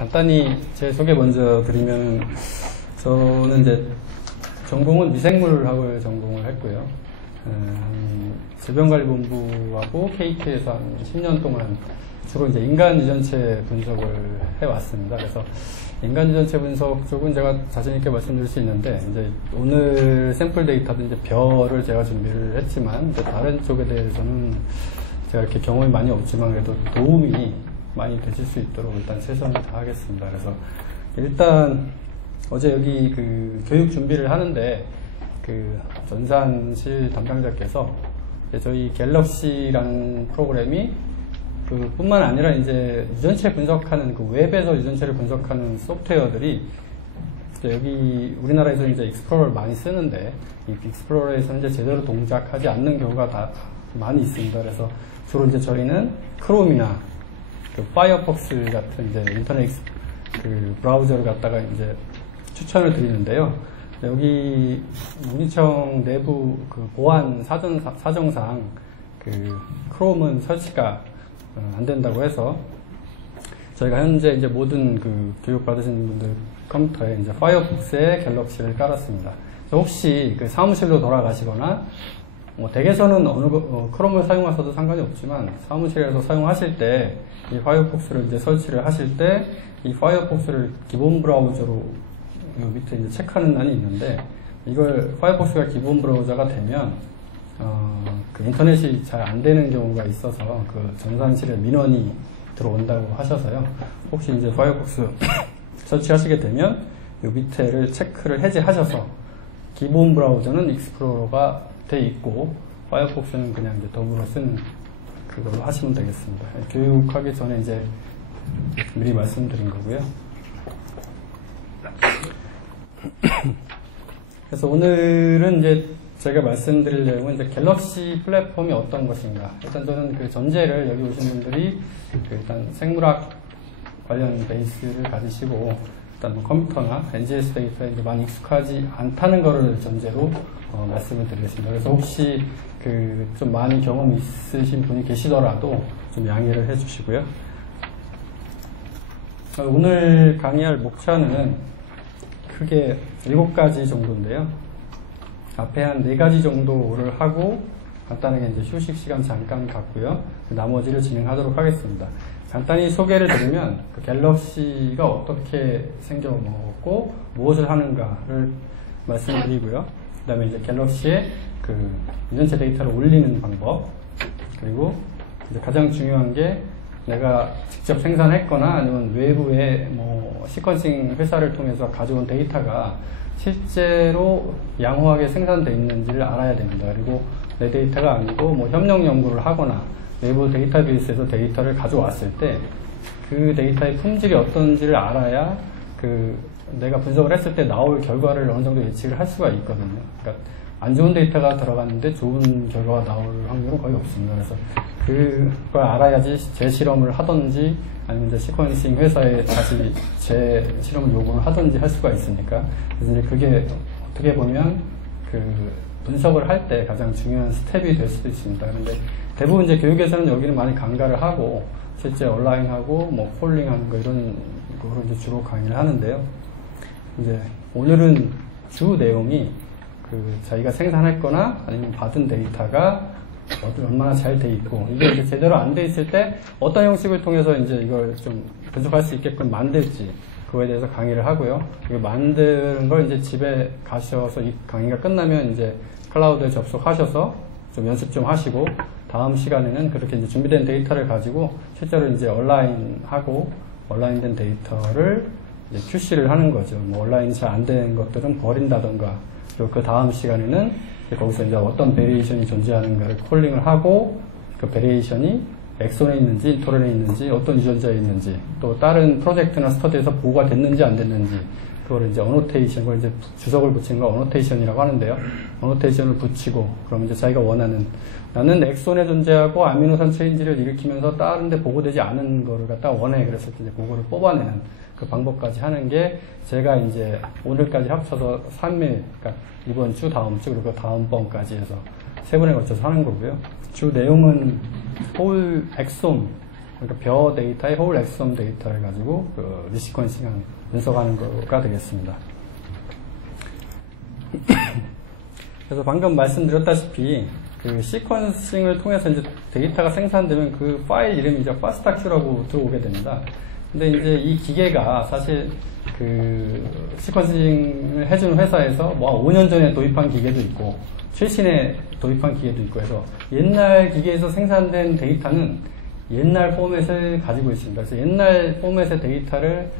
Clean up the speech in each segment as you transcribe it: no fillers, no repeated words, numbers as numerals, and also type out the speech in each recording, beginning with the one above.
간단히 제 소개 먼저 드리면, 저는 이제 전공은 미생물학을 전공을 했고요. 질병관리본부하고 KT에서 한 10년 동안 주로 이제 인간 유전체 분석을 해왔습니다. 그래서 인간 유전체 분석 쪽은 제가 자신있게 말씀드릴 수 있는데, 이제 오늘 샘플 데이터도 이제 별을 제가 준비를 했지만, 이제 다른 쪽에 대해서는 제가 이렇게 경험이 많이 없지만 그래도 도움이 많이 되실 수 있도록 일단 최선을 다하겠습니다. 그래서 일단 어제 여기 그 교육 준비를 하는데 그 전산실 담당자께서 저희 갤럭시라는 프로그램이 그 뿐만 아니라 이제 유전체 분석하는 그 웹에서 유전체를 분석하는 소프트웨어들이 여기 우리나라에서 이제 익스플로러를 많이 쓰는데 이 익스플로러에서 이제 제대로 동작하지 않는 경우가 다 많이 있습니다. 그래서 주로 이제 저희는 크롬이나 그 파이어폭스 같은 이제 인터넷 그 브라우저를 갖다가 이제 추천을 드리는데요. 여기 문희청 내부 그 보안 사정상 그 크롬은 설치가 안 된다고 해서 저희가 현재 이제 모든 그 교육 받으신 분들 컴퓨터에 이제 파이어폭스에 갤럭시를 깔았습니다. 혹시 그 사무실로 돌아가시거나 뭐 댁에서는 크롬을 사용하셔도 상관이 없지만 사무실에서 사용하실 때 이 파이어폭스를 이제 설치를 하실 때 이 파이어폭스를 기본 브라우저로 요 밑에 이제 체크하는 난이 있는데, 이걸 파이어폭스가 기본 브라우저가 되면 그 인터넷이 잘 안 되는 경우가 있어서 그 전산실에 민원이 들어온다고 하셔서요. 혹시 이제 파이어폭스 설치하시게 되면 요 밑에를 체크를 해제하셔서 기본 브라우저는 익스플로러가 돼 있고 파이어폭스는 그냥 이제 더불어 쓰는 그걸로 하시면 되겠습니다. 교육하기 전에 이제 미리 말씀드린 거고요. 그래서 오늘은 이제 제가 말씀드릴 내용은 이제 갤럭시 플랫폼이 어떤 것인가. 일단 저는 그 전제를 여기 오신 분들이 그 일단 생물학 관련 베이스를 가지시고 일단 뭐 컴퓨터나 NGS 데이터에 이제 많이 익숙하지 않다는 거를 전제로 말씀을 드리겠습니다. 그래서 혹시 그 좀 많이 경험이 있으신 분이 계시더라도 좀 양해를 해주시고요. 오늘 강의할 목차는 크게 7가지 정도인데요. 앞에 한 4가지 정도를 하고 간단하게 이제 휴식 시간 잠깐 갖고요. 나머지를 진행하도록 하겠습니다. 간단히 소개를 드리면 그 갤럭시가 어떻게 생겨먹었고 무엇을 하는가를 말씀드리고요. 그 다음에 이제 갤럭시에 그 유전체 데이터를 올리는 방법, 그리고 이제 가장 중요한 게 내가 직접 생산했거나 아니면 외부의 뭐 시퀀싱 회사를 통해서 가져온 데이터가 실제로 양호하게 생산되어 있는지를 알아야 됩니다. 그리고 내 데이터가 아니고 뭐 협력 연구를 하거나 외부 데이터베이스에서 데이터를 가져왔을 때 그 데이터의 품질이 어떤지를 알아야 그 내가 분석을 했을 때 나올 결과를 어느 정도 예측을 할 수가 있거든요. 그러니까 안 좋은 데이터가 들어갔는데 좋은 결과가 나올 확률은 거의 없습니다. 그래서 그걸 알아야지 재실험을 하든지 아니면 이제 시퀀싱 회사에 다시 재실험을 요구를 하든지 할 수가 있으니까. 그래서 이제 그게 어떻게 보면 그 분석을 할 때 가장 중요한 스텝이 될 수도 있습니다. 그런데 대부분 이제 교육에서는 여기는 많이 강가를 하고 실제 온라인하고 뭐 콜링하는 거 이런 거로 이제 주로 강의를 하는데요. 이제 오늘은 주 내용이 그 자기가 생산했거나 아니면 받은 데이터가 얼마나 잘 돼 있고 이게 이제 제대로 안 돼 있을 때 어떤 형식을 통해서 이제 이걸 좀 분석할 수 있게끔 만들지 그거에 대해서 강의를 하고요. 이거 만드는 걸 이제 집에 가셔서 이 강의가 끝나면 이제 클라우드에 접속하셔서 좀 연습 좀 하시고 다음 시간에는 그렇게 이제 준비된 데이터를 가지고 실제로 이제 온라인된 데이터를 이제 QC를 하는 거죠. 뭐 온라인이 잘 안 되는 것들은 버린다던가, 그리고 그 다음 시간에는 거기서 이제 어떤 베리에이션이 존재하는가를 콜링을 하고 그 베리에이션이 엑손에 있는지 인트론에 있는지 어떤 유전자에 있는지 또 다른 프로젝트나 스터디에서 보고가 됐는지 안 됐는지 그걸 이제 어노테이션, 그걸 이제 주석을 붙이는 걸 어노테이션이라고 하는데요. 어노테이션을 붙이고 그러면 이제 자기가 원하는 나는 엑손에 존재하고 아미노산 체인지를 일으키면서 다른 데 보고되지 않은 거를 갖다 원해. 그래서 이제 그거를 뽑아내는 그 방법까지 하는 게 제가 이제 오늘까지 합쳐서 3일, 그러니까 이번 주, 다음 주, 그리고 다음번까지 해서 3번에 걸쳐서 하는 거고요. 주 내용은 홀 엑솜 그러니까 벼 데이터의 홀 엑소մ 데이터를 가지고 그 리시퀀싱 분석하는 거가 되겠습니다. 그래서 방금 말씀드렸다시피 그 시퀀싱을 통해서 이제 데이터가 생산되면 그 파일 이름이 이제 FASTAQ라고 들어오게 됩니다. 근데 이제 이 기계가 사실 그 시퀀싱을 해주는 회사에서 뭐 5년 전에 도입한 기계도 있고 최신에 도입한 기계도 있고 해서 옛날 기계에서 생산된 데이터는 옛날 포맷을 가지고 있습니다. 그래서 옛날 포맷의 데이터를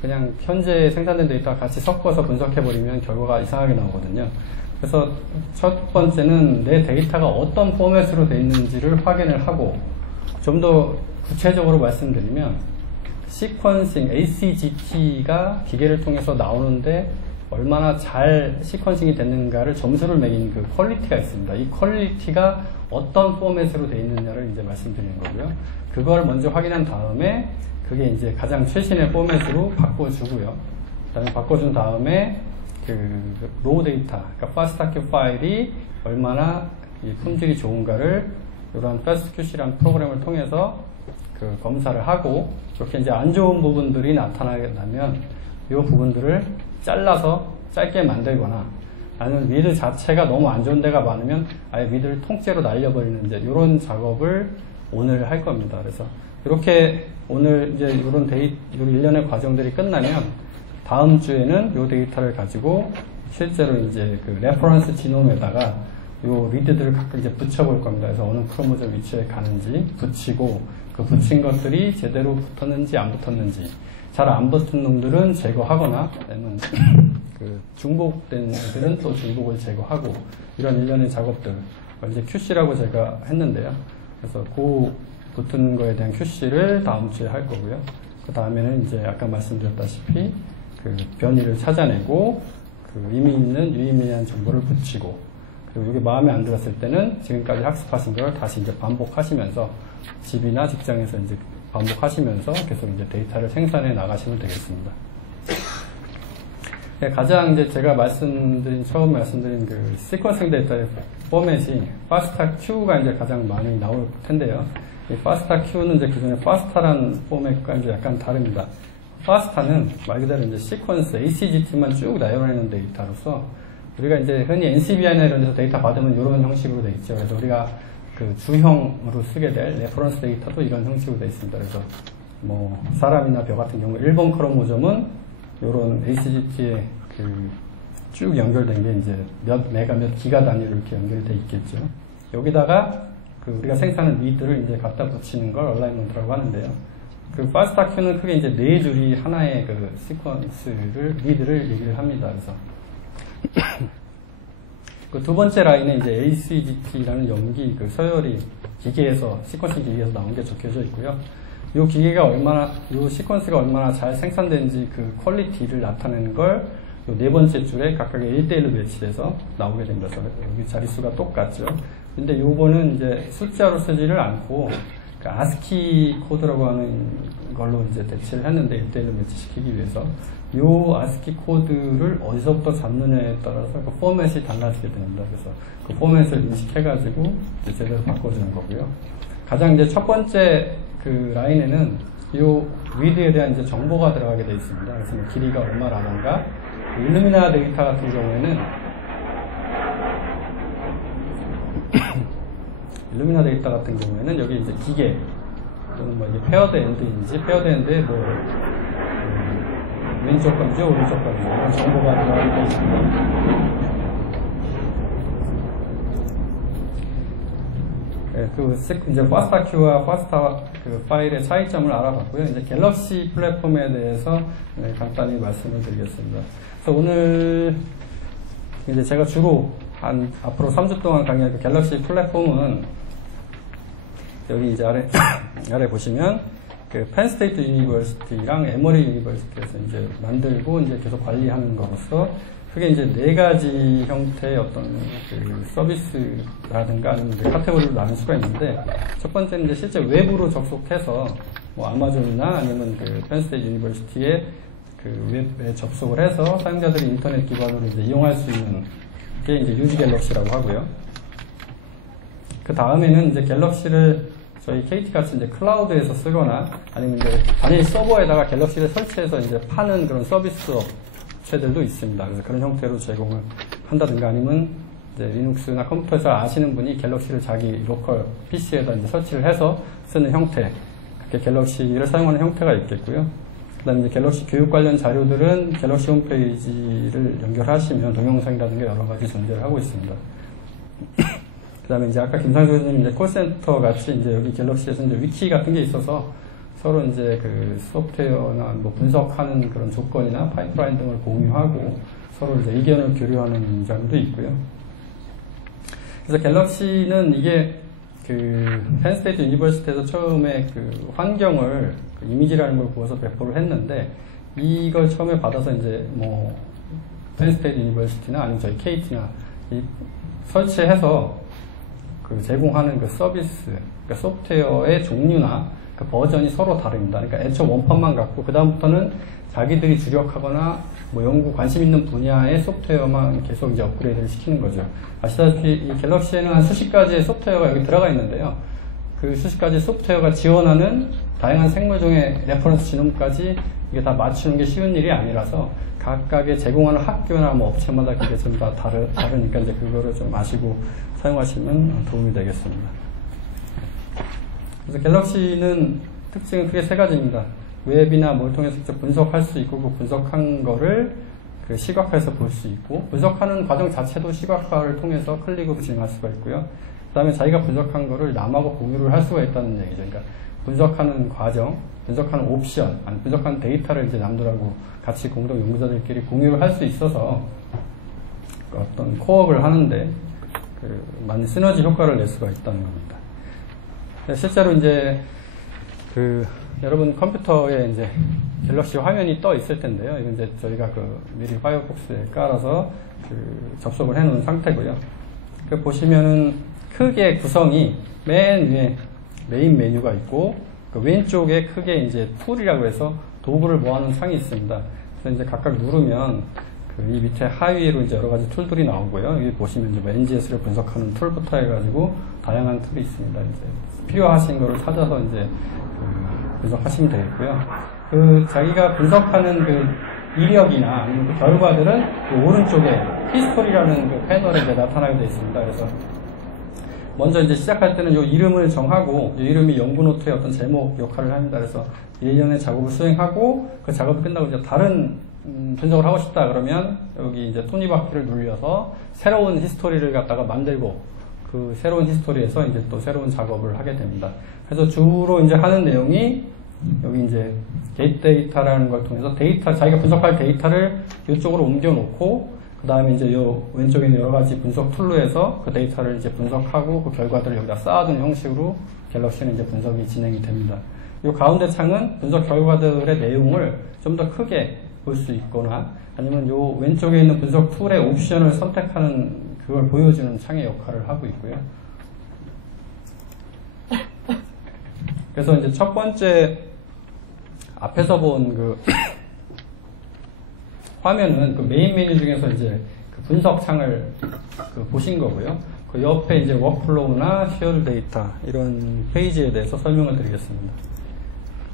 그냥 현재 생산된 데이터와 같이 섞어서 분석해버리면 결과가 이상하게 나오거든요. 그래서 첫 번째는 내 데이터가 어떤 포맷으로 되어 있는지를 확인을 하고, 좀 더 구체적으로 말씀드리면 시퀀싱, ACGT가 기계를 통해서 나오는데 얼마나 잘 시퀀싱이 됐는가를 점수를 매기는 그 퀄리티가 있습니다. 이 퀄리티가 어떤 포맷으로 되어 있느냐를 이제 말씀드리는 거고요. 그걸 먼저 확인한 다음에 그게 이제 가장 최신의 포맷으로 바꿔주고요. 그 다음에 바꿔준 다음에 그 로우 데이터, 그러니까 FASTQ 파일이 얼마나 이 품질이 좋은가를 이런 FastQC라는 프로그램을 통해서 그 검사를 하고, 이렇게 이제 안 좋은 부분들이 나타나면 이 부분들을 잘라서 짧게 만들거나, 아니면 위드 자체가 너무 안 좋은 데가 많으면 아예 위드를 통째로 날려버리는 이제 이런 작업을 오늘 할 겁니다. 그래서 이렇게 오늘 이제 이런 일련의 과정들이 끝나면 다음 주에는 이 데이터를 가지고 실제로 이제 그 레퍼런스 지놈에다가 이 리드들을 각각 이제 붙여볼 겁니다. 그래서 어느 크로모점 위치에 가는지 붙이고, 그 붙인 것들이 제대로 붙었는지 안 붙었는지, 잘 안 붙은 놈들은 제거하거나, 아니면 그 중복된 애들은 또 중복을 제거하고, 이런 일련의 작업들, 이제 QC라고 제가 했는데요. 그래서 그 붙은 거에 대한 QC를 다음 주에 할 거고요. 그 다음에는 이제 아까 말씀드렸다시피 그 변이를 찾아내고, 그 이미 있는 유의미한 정보를 붙이고, 그리고 이게 마음에 안 들었을 때는 지금까지 학습하신 걸 다시 이제 반복하시면서 집이나 직장에서 이제 반복하시면서 계속 이제 데이터를 생산해 나가시면 되겠습니다. 가장 이제 제가 처음 말씀드린 그 시퀀싱 데이터의 포맷이 FASTAQ가 이제 가장 많이 나올 텐데요. 이 FASTAQ는 이제 기존의 FASTA라는 포맷과 이제 약간 다릅니다. FASTA는 말 그대로 이제 시퀀스, ACGT만 쭉 나열하는 데이터로서, 우리가 이제 흔히 NCBI나 이런 데서 데이터 받으면 이런 형식으로 되어 있죠. 그래서 우리가 그 주형으로 쓰게 될 레퍼런스 데이터도 이런 형식으로 되어 있습니다. 그래서 뭐 사람이나 벼 같은 경우 1번 크로모점은 이런 ACGT에 그 쭉 연결된 게 이제 몇 메가 몇 기가 단위로 이렇게 연결되어 있겠죠. 여기다가 그 우리가 생산하는 리드를 이제 갖다 붙이는 걸 얼라이먼트라고 하는데요. 그 FASTQ는 크게 이제 네 줄이 하나의 그 시퀀스를, 리드를 얘기를 합니다. 그래서 그 두 번째 라인에 이제 ACGT라는 염기 그 서열이 기계에서, 시퀀싱 기계에서 나온 게 적혀져 있고요. 이 기계가 요 시퀀스가 얼마나 잘 생산되는지 그 퀄리티를 나타내는 걸 요 네 번째 줄에 각각의 1대1로 배치돼서 나오게 됩니다. 여기 자릿수가 똑같죠. 근데 요거는 이제 숫자로 쓰지를 않고 그 ASCII 코드라고 하는 걸로 이제 대체를 했는데, 1대1로 배치시키기 위해서 요 ASCII 코드를 어디서부터 잡느냐에 따라서 그 포맷이 달라지게 됩니다. 그래서 그 포맷을 인식해가지고 이제 제대로 바꿔주는 거고요. 가장 이제 첫 번째 그 라인에는 요 위드에 대한 이제 정보가 들어가게 되어 있습니다. 그래서 뭐 길이가 얼마라던가, 일루미나 데이터 같은 경우에는 일루미나 데이터 같은 경우에는 여기 이제 기계 또는 뭐 이게 페어드 엔드인지, 페어드 엔드에 뭐 왼쪽 건지 오른쪽 건지 이런 정보가 들어가게 되어 있습니다. 네, 이제 FASTQ와 FASTA 그 파일의 차이점을 알아봤고요. 이제 갤럭시 플랫폼에 대해서 간단히 말씀을 드리겠습니다. 그래서 오늘 이제 제가 주로 앞으로 3주 동안 강의할 그 갤럭시 플랫폼은 여기 이제 아래 보시면 그 펜스테이트 유니버시티랑 에머리 유니버시티에서 이제 만들고 이제 계속 관리하는 거로서 크게 이제 네 가지 형태의 어떤 그 서비스라든가 아니면 이제 카테고리로 나눌 수가 있는데, 첫 번째는 이제 실제 외부로 접속해서 뭐 아마존이나 아니면 그 펜스테이트 유니버시티에 그 웹에 접속을 해서 사용자들이 인터넷 기반으로 이제 이용할 수 있는 게 이제 유지 갤럭시라고 하고요. 그 다음에는 이제 갤럭시를 저희 KT 같이 이제 클라우드에서 쓰거나 아니면 이제 단일 서버에다가 갤럭시를 설치해서 이제 파는 그런 서비스 업체들도 있습니다. 그래서 그런 형태로 제공을 한다든가 아니면 이제 리눅스나 컴퓨터에서 아시는 분이 갤럭시를 자기 로컬 PC에다 이제 설치를 해서 쓰는 형태, 그렇게 갤럭시를 사용하는 형태가 있겠고요. 그 다음에 이제 갤럭시 교육 관련 자료들은 갤럭시 홈페이지를 연결하시면 동영상이라든가 여러 가지 존재를 하고 있습니다. 그 다음에 이제 아까 김상조 교수님 이제 콜센터 같이 이제 여기 갤럭시에서 이제 위키 같은 게 있어서 서로 이제 그 소프트웨어나 뭐 분석하는 그런 조건이나 파이프라인 등을 공유하고 서로 이제 의견을 교류하는 장도 있고요. 그래서 갤럭시는 이게 그 펜스테이트 유니버시티에서 처음에 그 환경을 그 이미지라는 걸 구워서 배포를 했는데 이걸 처음에 받아서 이제 뭐 펜스테이트 유니버시티나 아니면 저희 KT나 이 설치해서 그 제공하는 그 서비스, 그러니까 소프트웨어의 종류나 그 버전이 서로 다릅니다. 그러니까 애초 원판만 갖고 그 다음부터는 자기들이 주력하거나 뭐 연구 관심 있는 분야의 소프트웨어만 계속 이제 업그레이드를 시키는 거죠. 아시다시피 이 갤럭시에는 한 수십 가지의 소프트웨어가 여기 들어가 있는데요. 그 수십 가지 소프트웨어가 지원하는 다양한 생물종의 레퍼런스 지놈까지 이게 다 맞추는 게 쉬운 일이 아니라서 각각의 제공하는 학교나 뭐 업체마다 그게 좀 다 다르니까 이제 그거를 좀 아시고 사용하시면 도움이 되겠습니다. 그래서 갤럭시는 특징은 크게 세 가지입니다. 웹이나 뭘 통해서 직접 분석할 수 있고 그 분석한 거를 그 시각화해서 볼 수 있고 분석하는 과정 자체도 시각화를 통해서 클릭으로 진행할 수가 있고요. 그 다음에 자기가 분석한 거를 남하고 공유를 할 수가 있다는 얘기죠. 그러니까 분석하는 과정, 분석하는 옵션, 아니 분석한 데이터를 이제 남들하고 같이 공동 연구자들끼리 공유를 할 수 있어서 어떤 코업을 하는데 그 많은 시너지 효과를 낼 수가 있다는 겁니다. 실제로 이제 그 여러분 컴퓨터에 이제 갤럭시 화면이 떠 있을 텐데요. 이건 이제 저희가 그 미리 파이어폭스에 깔아서 그 접속을 해 놓은 상태고요. 그 보시면은 크게 구성이 맨 위에 메인 메뉴가 있고 그 왼쪽에 크게 이제 툴이라고 해서 도구를 모아놓은 창이 있습니다. 그래서 이제 각각 누르면 그 이 밑에 하위로 이제 여러 가지 툴들이 나오고요. 여기 보시면 이제 뭐 NGS를 분석하는 툴부터 해가지고 다양한 툴이 있습니다. 이제 필요하신 거를 찾아서 이제 분석하시면 되겠고요. 그 자기가 분석하는 그 이력이나 아니면 그 결과들은 그 오른쪽에 히스토리라는 그 패널에 이제 나타나게 되어 있습니다. 그래서 먼저 이제 시작할 때는 이 이름을 정하고 이 이름이 연구 노트의 어떤 제목 역할을 합니다. 그래서 예전의 작업을 수행하고 그 작업이 끝나고 이제 다른 분석을 하고 싶다 그러면 여기 이제 톱니바퀴를 눌려서 새로운 히스토리를 갖다가 만들고 그 새로운 히스토리에서 이제 또 새로운 작업을 하게 됩니다. 그래서 주로 이제 하는 내용이 여기 이제 게이트 데이터라는 걸 통해서 데이터, 자기가 분석할 데이터를 이쪽으로 옮겨 놓고 그 다음에 이제 요 왼쪽에 있는 여러 가지 분석 툴로 해서 그 데이터를 이제 분석하고 그 결과들을 여기다 쌓아두는 형식으로 갤럭시는 이제 분석이 진행이 됩니다. 요 가운데 창은 분석 결과들의 내용을 좀 더 크게 볼 수 있거나 아니면 요 왼쪽에 있는 분석 툴의 옵션을 선택하는 그걸 보여주는 창의 역할을 하고 있고요. 그래서 이제 첫 번째 앞에서 본 그 화면은 그 메인 메뉴 중에서 이제 그 분석 창을 그 보신 거고요. 그 옆에 이제 워크플로우나 쉐어드 데이터 이런 페이지에 대해서 설명을 드리겠습니다.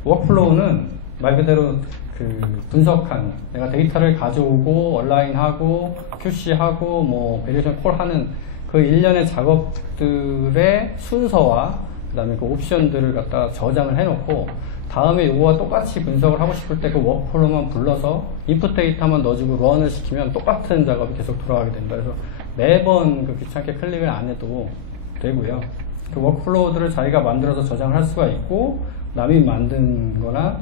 워크플로우는 말 그대로 그 분석한 내가 데이터를 가져오고 온라인하고 QC하고 뭐 베리에이션 콜하는 그 일련의 작업들의 순서와 그 다음에 그 옵션들을 갖다 저장을 해놓고 다음에 이거와 똑같이 분석을 하고 싶을 때 그 워크플로우만 불러서 인풋 데이터만 넣어주고 런을 시키면 똑같은 작업이 계속 돌아가게 됩니다. 그래서 매번 그 귀찮게 클릭을 안 해도 되고요. 그 워크플로우들을 자기가 만들어서 저장을 할 수가 있고 남이 만든 거나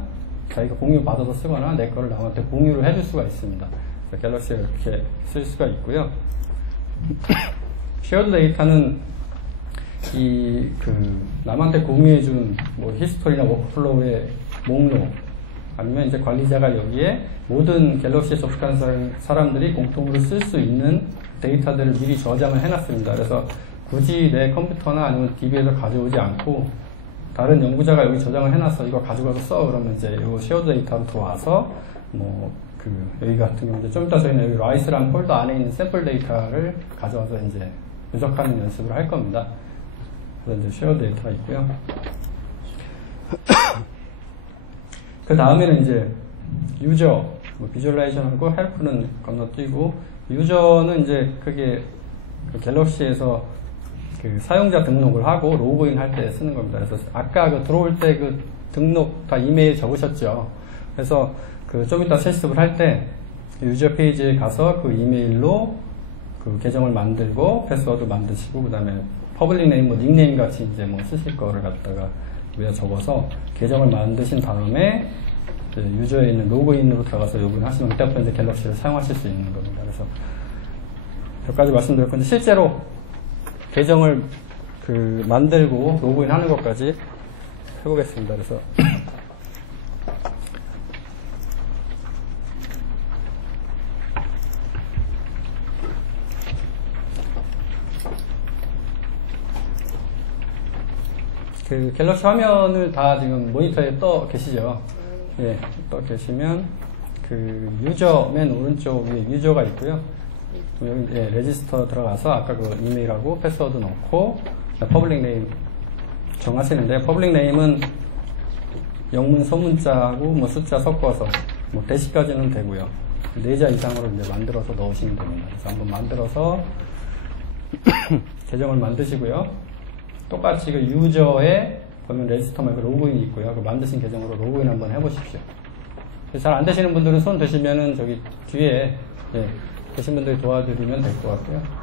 자기가 공유 받아서 쓰거나 내 거를 남한테 공유를 해줄 수가 있습니다. 그래서 갤럭시가 이렇게 쓸 수가 있고요. 쉐어드 데이터는 이 그 남한테 공유해준 뭐 히스토리나 워크플로우의 목록 아니면 이제 관리자가 여기에 모든 갤럭시에 접속한 사람들이 공통으로 쓸 수 있는 데이터들을 미리 저장을 해놨습니다. 그래서 굳이 내 컴퓨터나 아니면 DB에서 가져오지 않고 다른 연구자가 여기 저장을 해놨어 이거 가져가서 써 그러면 이제 이 쉐어드 데이터로 들어와서 뭐 그 여기 같은 경우 이제 좀 이따 저희는 여기 라이스라는 폴더 안에 있는 샘플 데이터를 가져와서 이제 분석하는 연습을 할 겁니다. 그래서 이제 쉐어 데이터가 있고요. 그 다음에는 이제 유저, 뭐 비주얼라이제이션하고 헬프는 건너뛰고, 유저는 이제 그게 그 갤럭시에서 그 사용자 등록을 하고 로그인 할 때 쓰는 겁니다. 그래서 아까 그 들어올 때 그 등록 다 이메일 적으셨죠. 그래서 그 좀 이따 실습을 할 때 유저 페이지에 가서 그 이메일로 그 계정을 만들고 패스워드 만드시고, 그 다음에 퍼블릭 네임, 뭐 닉네임 같이 이제 뭐 쓰실 거를 갖다가 위에 적어서 계정을 만드신 다음에 유저에 있는 로그인으로 들어가서 로그인 하시면 그때부터 이제 갤럭시를 사용하실 수 있는 겁니다. 그래서 몇 가지 말씀드릴 건데, 실제로 계정을 그 만들고 로그인 하는 것까지 해보겠습니다. 그래서 그 갤럭시 화면을 다 지금 모니터에 떠 계시죠? 예, 떠 계시면 그 유저 맨 오른쪽 위에 유저가 있고요. 여기 예, 레지스터 들어가서 아까 그 이메일하고 패스워드 넣고 퍼블릭 네임 정하시는데, 퍼블릭 네임은 영문 소문자하고 뭐 숫자 섞어서 뭐 대시까지는 되고요. 4자 이상으로 이제 만들어서 넣으시면 됩니다. 그래서 한번 만들어서 계정을 만드시고요. 똑같이 그 유저에 보면 레지스터 말고 로그인이 있고요. 그 만드신 계정으로 로그인 한번 해보십시오. 잘 안 되시는 분들은 손 드시면은 저기 뒤에 예, 계신 분들이 도와드리면 될 것 같고요.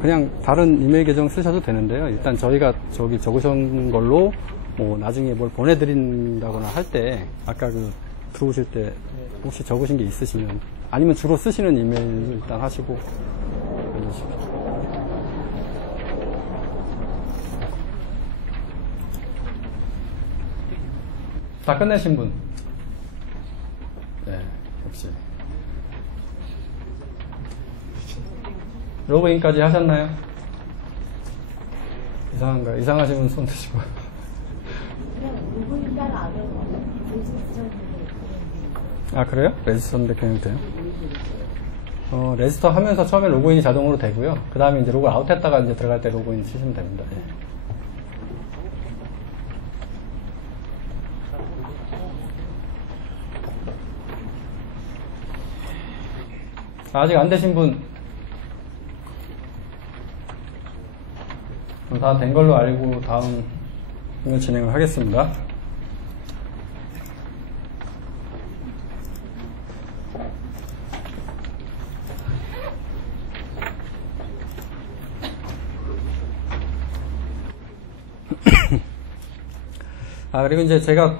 그냥 다른 이메일 계정 쓰셔도 되는데요. 일단 저희가 저기 적으신 걸로 뭐 나중에 뭘 보내드린다거나 할 때 아까 그 들어오실 때 혹시 적으신 게 있으시면, 아니면 주로 쓰시는 이메일을 일단 하시고 보내주십시오. 다 끝내신 분? 네, 역시. 로그인까지 하셨나요? 이상한가요? 이상하시면 손 드시고. 로그인 따로 안 하고 아, 그래요? 레지스터인데 그냥 돼요? 레지스터 하면서 처음에 로그인이 자동으로 되고요. 그 다음에 이제 로그 아웃 했다가 이제 들어갈 때 로그인 치시면 됩니다. 네. 아직 안 되신 분, 다 된 걸로 알고 다음 진행을 하겠습니다. 아, 그리고 이제 제가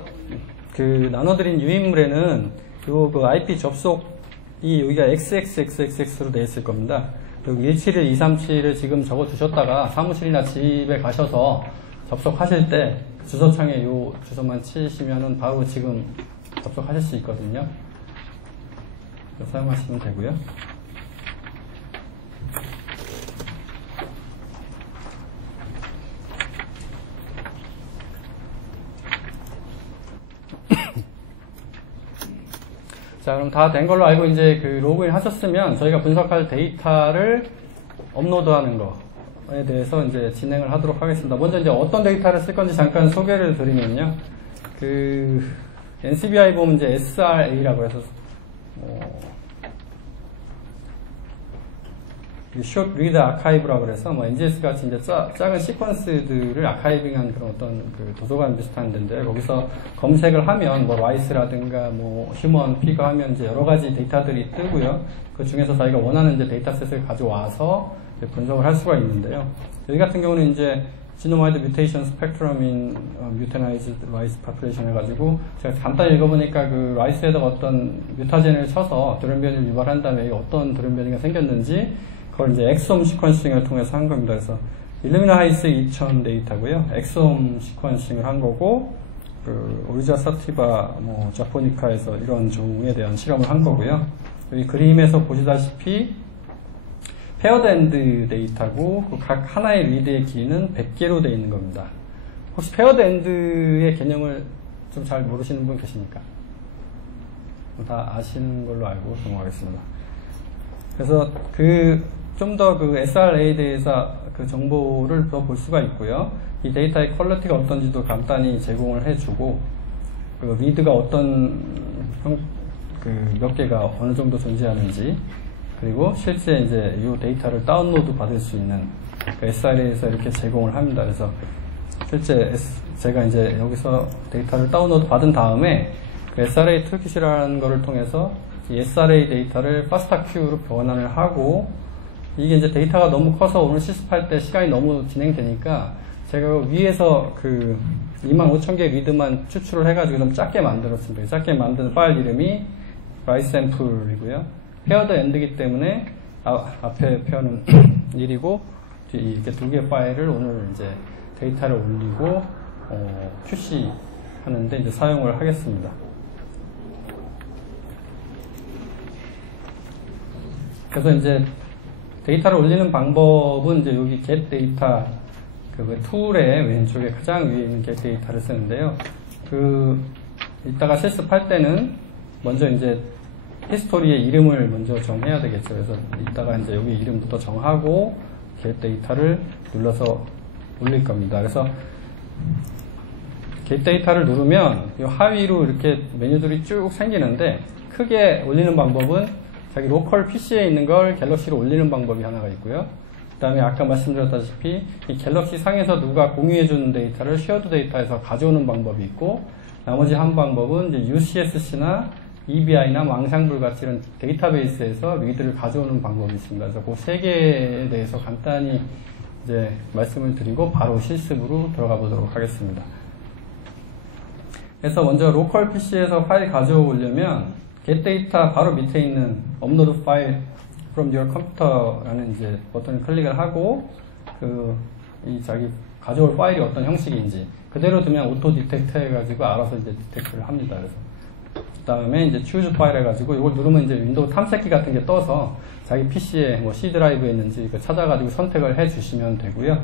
그 나눠드린 유인물에는 요 그 IP 접속이 여기가 XXXXX로 되어 있을 겁니다. 여기 171-237을 지금 적어 두셨다가 사무실이나 집에 가셔서 접속하실 때 주소창에 요 주소만 치시면은 바로 지금 접속하실 수 있거든요. 사용하시면 되고요. 자, 그럼 다 된 걸로 알고 이제 그 로그인 하셨으면 저희가 분석할 데이터를 업로드하는 거에 대해서 이제 진행을 하도록 하겠습니다. 먼저 이제 어떤 데이터를 쓸 건지 잠깐 소개를 드리면요. 그 NCBI 보면 이제 SRA라고 해서 Short Read Archive라고 해서 뭐 NGS 같이 이제 작은 시퀀스들을 아카이빙한 그런 어떤 그 도서관 비슷한 데인데, 거기서 검색을 하면 뭐 라이스라든가 뭐 휴먼, 피가 하면 이제 여러 가지 데이터들이 뜨고요. 그 중에서 자기가 원하는 이제 데이터셋을 가져와서 이제 분석을 할 수가 있는데요. 여기 같은 경우는 이제 Genome-wide Mutation Spectrum in Mutagenized Rice Population 해가지고 제가 간단히 읽어보니까 그 라이스에다가 어떤 뮤타젠을 쳐서 돌연변이를 유발한 다음에 어떤 돌연변이가 생겼는지 그걸 이제 엑솜 시퀀싱을 통해서 한 겁니다. 그래서 일루미나 하이스 2000 데이터고요. 엑솜 시퀀싱을 한 거고, 그 오리자 사티바, 뭐 자포니카에서 이런 종에 대한 실험을 한 거고요. 여기 그림에서 보시다시피 페어드 엔드 데이터고, 그 각 하나의 리드의 길이는 100개로 되어 있는 겁니다. 혹시 페어드 엔드의 개념을 좀 잘 모르시는 분 계십니까? 다 아시는 걸로 알고 넘어가겠습니다. 그래서 좀 더 그 SRA에 대해서 그 정보를 더 볼 수가 있고요. 이 데이터의 퀄리티가 어떤지도 간단히 제공을 해주고, 그 리드가 어떤 몇 개가 어느 정도 존재하는지, 그리고 실제 이제 이 데이터를 다운로드 받을 수 있는 그 SRA에서 이렇게 제공을 합니다. 그래서 실제 제가 이제 여기서 데이터를 다운로드 받은 다음에 그 SRA 툴킷이라는 거를 통해서 이 SRA 데이터를 FASTA-Q로 변환을 하고, 이게 이제 데이터가 너무 커서 오늘 실습할 때 시간이 너무 진행되니까 제가 위에서 그 25,000개 리드만 추출을 해가지고 좀 작게 만들었습니다. 작게 만든 파일 이름이 라이샘플이고요. 페어드 엔드이기 때문에 앞에 페어는 1이고 이렇게 두 개 파일을 오늘 이제 데이터를 올리고 QC 하는데 이제 사용을 하겠습니다. 그래서 이제 데이터를 올리는 방법은 이제 여기 get 데이터 그 툴의 왼쪽에 가장 위에 있는 get 데이터를 쓰는데요. 이따가 실습할 때는 먼저 이제 히스토리의 이름을 먼저 정해야 되겠죠. 그래서 이따가 이제 여기 이름부터 정하고 get 데이터를 눌러서 올릴 겁니다. 그래서 get 데이터를 누르면 이 하위로 이렇게 메뉴들이 쭉 생기는데, 크게 올리는 방법은 자기 로컬 PC에 있는 걸 갤럭시로 올리는 방법이 하나가 있고요. 그 다음에 아까 말씀드렸다시피 이 갤럭시 상에서 누가 공유해주는 데이터를 쉐어드 데이터에서 가져오는 방법이 있고, 나머지 한 방법은 이제 UCSC나 EBI나 왕샹불 같이 이런 데이터베이스에서 리드를 가져오는 방법이 있습니다. 그래서 그 세 개에 대해서 간단히 이제 말씀을 드리고 바로 실습으로 들어가 보도록 하겠습니다. 그래서 먼저 로컬 PC에서 파일 가져오려면 get 데이터 바로 밑에 있는 upload file from your computer라는 이제 버튼을 클릭을 하고 이 자기 가져올 파일이 어떤 형식인지 그대로 두면 오토 디텍트 해가지고 알아서 이제 디텍트를 합니다. 그래서 그 다음에 이제 choose file 해가지고 이걸 누르면 이제 윈도우 탐색기 같은 게 떠서 자기 PC에 뭐 C 드라이브에 있는지 찾아가지고 선택을 해 주시면 되고요.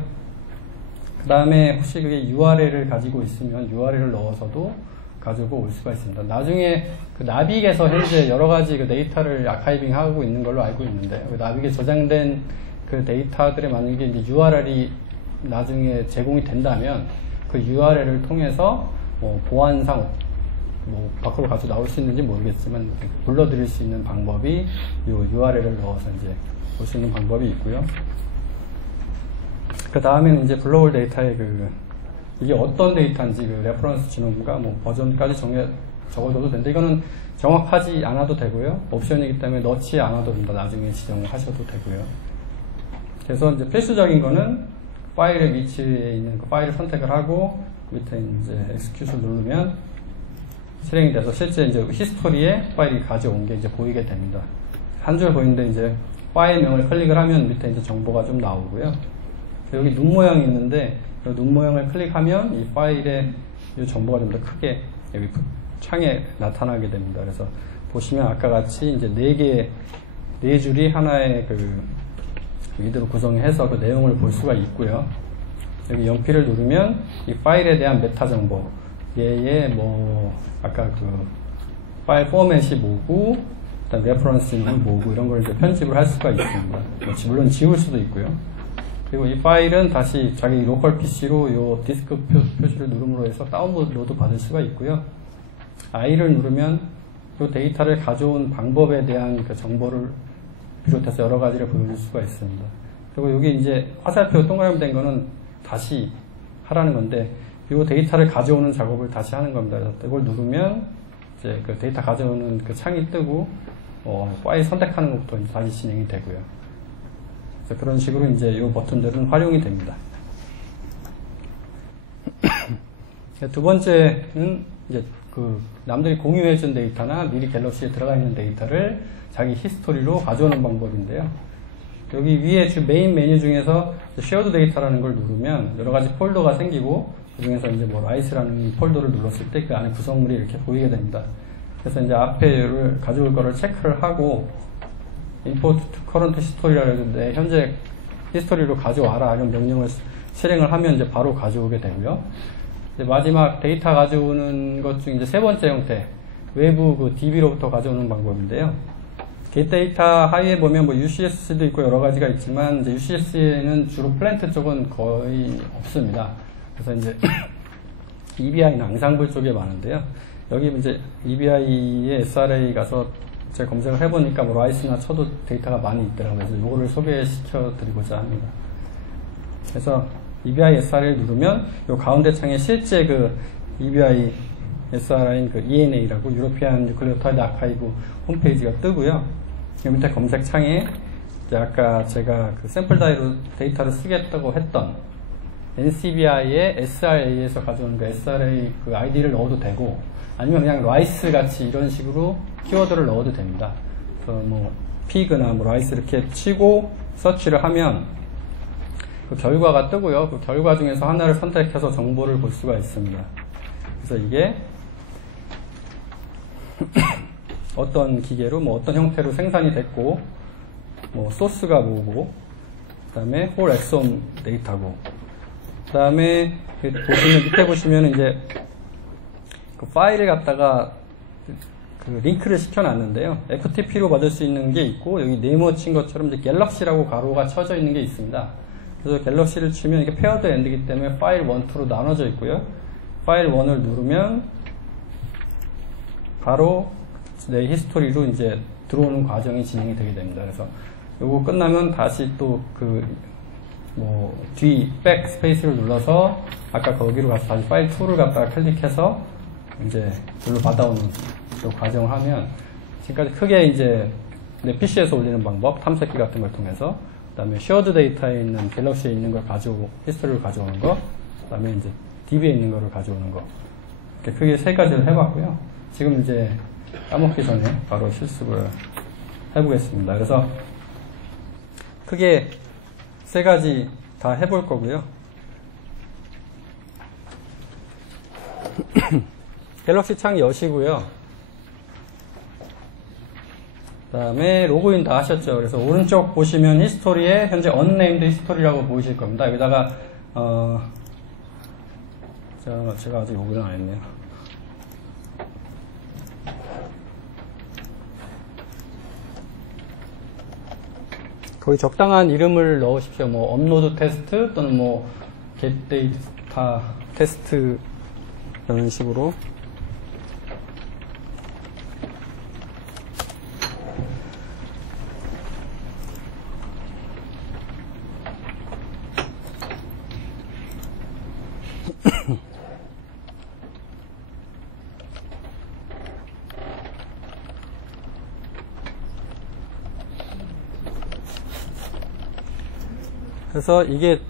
그 다음에 혹시 그게 URL을 가지고 있으면 URL을 넣어서도 가지고 올 수가 있습니다. 나중에 그 나빅에서 현재 여러 가지 그 데이터를 아카이빙 하고 있는 걸로 알고 있는데, 그 나빅에 저장된 그 데이터들의 만약에 이제 URL이 나중에 제공이 된다면 그 URL을 통해서 보안상 밖으로 가져 나올 수 있는지 모르겠지만 불러드릴 수 있는 방법이 이 URL을 넣어서 이제 볼 수 있는 방법이 있고요. 그 다음에는 이제 불러올 데이터의 이게 어떤 데이터인지 레퍼런스 진원과 버전까지 적어줘도 되는데, 이거는 정확하지 않아도 되고요. 옵션이기 때문에 넣지 않아도 된다. 나중에 지정을 하셔도 되고요. 그래서 이제 필수적인 거는 파일의 위치에 있는 그 파일을 선택을 하고 밑에 이제 execute을 누르면 실행이 돼서 실제 이제 히스토리에 파일이 가져온 게 이제 보이게 됩니다. 한 줄 보이는데 이제 파일명을 클릭을 하면 밑에 이제 정보가 좀 나오고요. 여기 눈 모양이 있는데 눈 모양을 클릭하면 이 파일의 이 정보가 좀 더 크게 여기 창에 나타나게 됩니다. 그래서 보시면 아까 같이 이제 네 줄이 하나의 위드로 구성해서 그 내용을 볼 수가 있고요. 여기 연필을 누르면 이 파일에 대한 메타 정보, 얘의 아까 파일 포맷이 뭐고, 그다음 레퍼런스는 뭐고 이런 걸 이제 편집을 할 수가 있습니다. 물론 지울 수도 있고요. 그리고 이 파일은 다시 자기 로컬 PC로 요 디스크 표시를 누름으로 해서 다운로드 받을 수가 있고요. I를 누르면 요 데이터를 가져온 방법에 대한 그 정보를 비롯해서 여러 가지를 보여줄 수가 있습니다. 그리고 여기 이제 화살표 동그라미 된 거는 다시 하라는 건데, 요 데이터를 가져오는 작업을 다시 하는 겁니다. 그래서 이걸 누르면 이제 그 데이터 가져오는 그 창이 뜨고 파일 선택하는 것부터 다시 진행이 되고요. 그런 식으로 이제 이 버튼들은 활용이 됩니다. 두 번째는 이제 남들이 공유해준 데이터나 미리 갤럭시에 들어가 있는 데이터를 자기 히스토리로 가져오는 방법인데요. 여기 위에 메인 메뉴 중에서 쉐어드 데이터라는 걸 누르면 여러 가지 폴더가 생기고, 그 중에서 이제 라이스라는 폴더를 눌렀을 때 그 안에 구성물이 이렇게 보이게 됩니다. 그래서 이제 앞에를 가져올 거를 체크를 하고 import to current history라고 했는데 현재 히스토리로 가져와라 이런 명령을 실행을 하면 이제 바로 가져오게 되고요. 이제 마지막 데이터 가져오는 것 중 이제 세 번째 형태, 외부 DB로부터 가져오는 방법인데요. 게이트 데이터 하위에 보면 뭐 UCS도 있고 여러 가지가 있지만 이제 UCS에는 주로 플랜트 쪽은 거의 없습니다. 그래서 이제 EBI는 앙상블 쪽에 많은데요. 여기 이제 EBI의 SRA 가서 제가 검색을 해보니까 뭐 라이스나 쳐도 데이터가 많이 있더라고요. 그래서 이거를 소개시켜 드리고자 합니다. 그래서 EBI SRA를 누르면 이 가운데 창에 실제 그 EBI SRA인 그 ENA라고 유로피안 뉴클리오타이드 아카이브 홈페이지가 뜨고요. 그 밑에 검색 창에 이제 아까 제가 그 샘플 데이터를 쓰겠다고 했던 NCBI의 SRA에서 가져오는 그 SRA 그 아이디를 넣어도 되고 아니면 그냥 라이스 같이 이런 식으로 키워드를 넣어도 됩니다. 그래서 뭐 피그나 뭐 라이스 이렇게 치고 서치를 하면 그 결과가 뜨고요. 그 결과 중에서 하나를 선택해서 정보를 볼 수가 있습니다. 그래서 이게 어떤 기계로 뭐 어떤 형태로 생산이 됐고 뭐 소스가 뭐고 그 다음에 홀 엑솜 데이터고 그 다음에 보시면 밑에 보시면 이제 그 파일을 갖다가 그 링크를 시켜놨는데요. FTP로 받을 수 있는 게 있고 여기 네모 친 것처럼 이제 갤럭시라고 가로가 쳐져 있는 게 있습니다. 그래서 갤럭시를 치면 이게 페어드 엔드이기 때문에 파일 1, 2로 나눠져 있고요. 파일 1을 누르면 바로 내 히스토리로 이제 들어오는 과정이 진행이 되게 됩니다. 그래서 요거 끝나면 다시 또 그 뭐 뒤 백 스페이스를 눌러서 아까 거기로 가서 다시 파일 2를 갖다가 클릭해서 이제 글로 받아오는 그 과정을 하면 지금까지 크게 이제 내 PC에서 올리는 방법, 탐색기 같은 걸 통해서 그 다음에 쉐어드 데이터에 있는 갤럭시에 있는 걸 가져오고 히스토리를 가져오는 거, 그 다음에 이제 DB에 있는 거를 가져오는 거 이렇게 크게 세 가지를 해봤고요. 지금 이제 까먹기 전에 바로 실습을 해보겠습니다. 그래서 크게 세 가지 다 해볼 거고요. 갤럭시 창 여시고요. 그 다음에 로그인 다 하셨죠. 그래서 오른쪽 보시면 히스토리에 현재 언네임드 히스토리라고 보이실 겁니다. 여기다가 제가 아직 로그인 안 했네요. 거기 적당한 이름을 넣으십시오. 뭐 업로드 테스트 또는 뭐 get 데이터 테스트 이런 식으로. 그래서 이게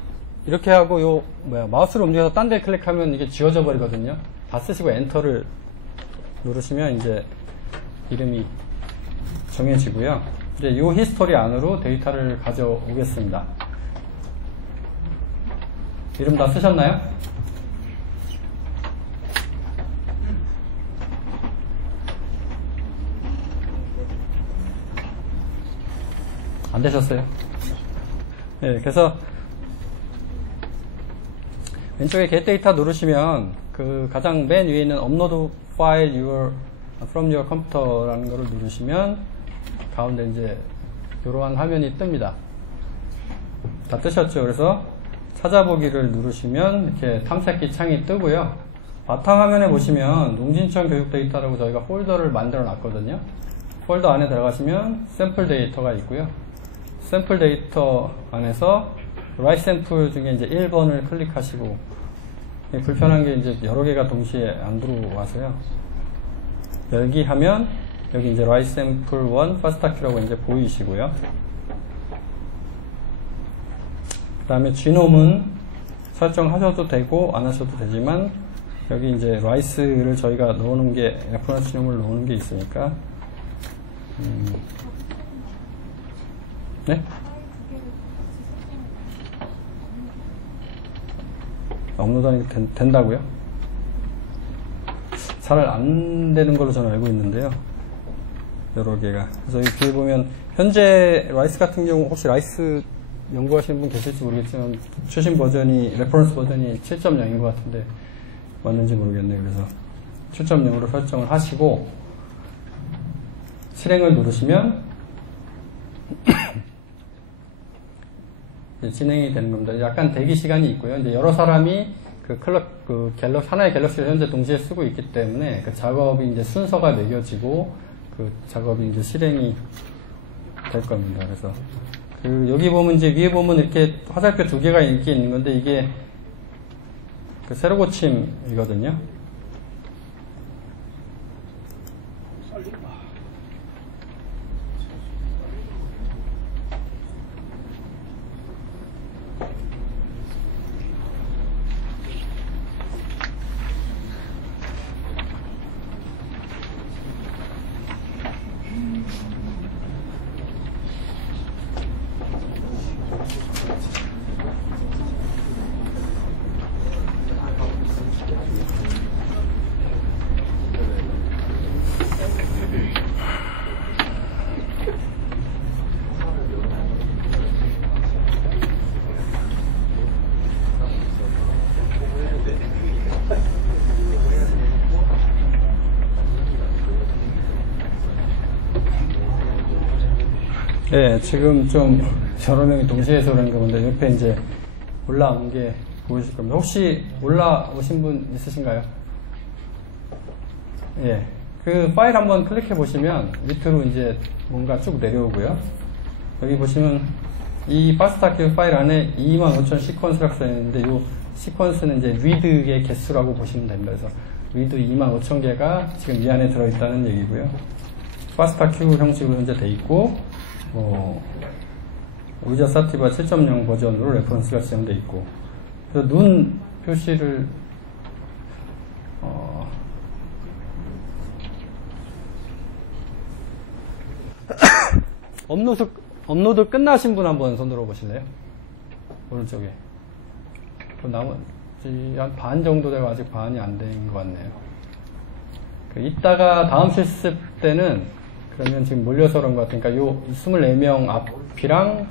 이렇게 하고 마우스를 옮겨서 딴 데 클릭하면 이게 지워져 버리거든요. 다 쓰시고 엔터를 누르시면 이제 이름이 정해지고요. 이제 이 히스토리 안으로 데이터를 가져오겠습니다. 이름 다 쓰셨나요? 안 되셨어요? 네, 그래서 왼쪽에 get data 누르시면 그 가장 맨 위에 있는 upload file from your computer라는 거를 누르시면 가운데 이제 이러한 화면이 뜹니다. 다 뜨셨죠? 그래서 찾아보기를 누르시면 이렇게 탐색기 창이 뜨고요. 바탕화면에 보시면 농진청 교육 데이터라고 저희가 폴더를 만들어 놨거든요. 폴더 안에 들어가시면 샘플 데이터가 있고요. 샘플 데이터 안에서 write 샘플 중에 이제 1번을 클릭하시고 불편한 게 이제 여러 개가 동시에 안 들어와서요. 열기 하면 여기 이제 write 샘플 1 파스타큐라고 이제 보이시고요. 그 다음에 지놈은 설정하셔도 되고 안 하셔도 되지만 여기 이제 라이스를 저희가 넣어놓은 게 레퍼런스 지놈을 넣어놓은 게 있으니까 네? 업로드하는 게 된다고요? 잘 안 되는 걸로 저는 알고 있는데요. 여러 개가. 그래서 여기 보면 현재 라이스 같은 경우 혹시 라이스 연구하시는 분 계실지 모르겠지만 최신 버전이 레퍼런스 버전이 7.0인 것 같은데 맞는지 모르겠네요. 그래서 7.0으로 설정을 하시고 실행을 누르시면 이제 진행이 되는 겁니다. 약간 대기 시간이 있고요. 이제 여러 사람이 하나의 갤럭시를 현재 동시에 쓰고 있기 때문에 그 작업이 이제 순서가 매겨지고 그 작업이 이제 실행이 될 겁니다. 그래서 여기 보면 이제 위에 보면 이렇게 화살표 두 개가 이렇게 있는 건데 이게 그 세로 고침이거든요. 네, 지금 좀 여러 명이 동시에 해서 그런가 본데 옆에 이제 올라온 게 보이실 겁니다. 혹시 올라오신 분 있으신가요? 예. 그 파일 한번 클릭해 보시면 밑으로 이제 뭔가 쭉 내려오고요. 여기 보시면 이 파스타큐 파일 안에 25,000 시퀀스라고 써있는데 이 시퀀스는 이제 리드의 개수라고 보시면 됩니다. 그래서 리드 25,000개가 지금 이 안에 들어있다는 얘기고요. 파스타큐 형식으로 현재 돼 있고 오이자 사티바 7.0 버전으로 레퍼런스가 지정되어 있고, 그래서 눈 표시를 업로드 끝나신 분 한번 손 들어보실래요? 오른쪽에. 나머지 한 반 정도 되고 아직 반이 안 된 것 같네요. 이따가 다음 실습 때는 그러면 지금 몰려서 그런 것 같으니까 요 24명 앞이랑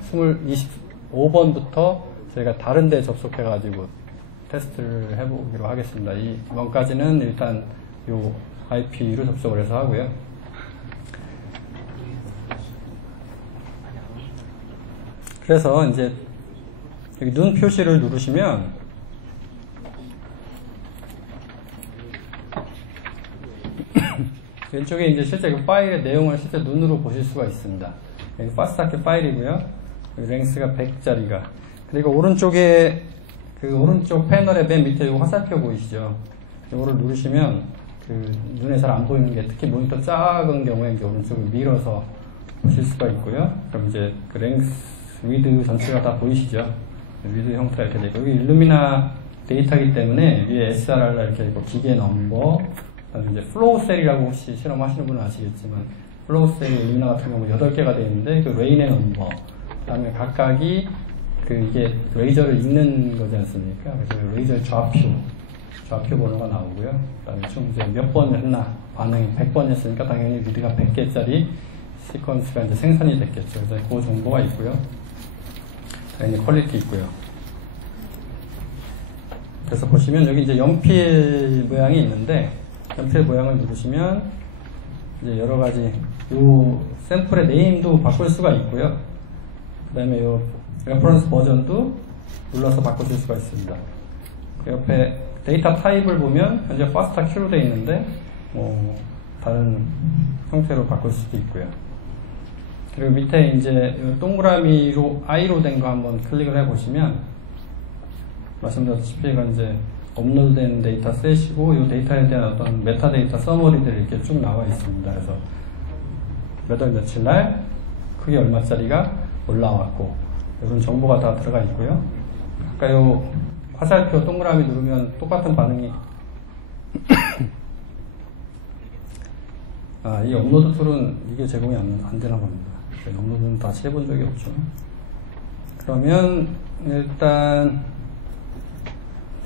25번부터 저희가 다른 데 접속해가지고 테스트를 해보기로 하겠습니다. 이번까지는 일단 요 IP로 접속을 해서 하고요. 그래서 이제 여기 눈 표시를 누르시면 왼쪽에 이제 실제 그 파일의 내용을 실제 눈으로 보실 수가 있습니다. 여기 파스타큐 파일이고요. 여기 랭스가 100짜리가. 그리고 오른쪽에 그 오른쪽 패널의 맨 밑에 이 화살표 보이시죠? 이거를 누르시면 그 눈에 잘 안 보이는 게 특히 모니터 작은 경우에 이제 오른쪽을 밀어서 보실 수가 있고요. 그럼 이제 그 랭스 위드 전체가 다 보이시죠? 위드 형태가 이렇게 되고 여기 일루미나 데이터이기 때문에 위에 SRR 이렇게 있고 기계 넘버 그다음에 이제 플로우 셀이라고 혹시 실험하시는 분은 아시겠지만 플로우 셀 일루미나 같은 경우 8개가 되어 있는데 그 레인의 넘버 그다음에 각각이 이게 레이저를 읽는 거지 않습니까? 그래서 레이저의 좌표 번호가 나오고요. 그다음에 총 이제 몇 번 했나 반응이 100번이었으니까 당연히 리드가 100개짜리 시퀀스가 이제 생산이 됐겠죠. 그래서 그 정보가 있고요. 당연히 퀄리티 있고요. 그래서 보시면 여기 이제 연필 모양이 있는데 연필 모양을 누르시면 이제 여러 가지 요 샘플의 네임도 바꿀 수가 있고요. 그 다음에 요 레퍼런스 버전도 눌러서 바꾸실 수가 있습니다. 그 옆에 데이터 타입을 보면 현재 파스타큐로 되어 있는데 다른 형태로 바꿀 수도 있고요. 그리고 밑에 이제 동그라미로 I로 된 거 한번 클릭을 해보시면 말씀드렸다시피 이건 이제 업로드된 데이터 셋이고 이 데이터에 대한 어떤 메타데이터 서머리들이 이렇게 쭉 나와 있습니다. 그래서 몇 월 며칠 날 크기 얼마짜리가 올라왔고 이런 정보가 다 들어가 있고요. 아까 요 화살표 동그라미 누르면 똑같은 반응이 이 업로드 툴은 이게 제공이 안 되나 봅니다. 업로드는 다시 해본 적이 없죠. 그러면 일단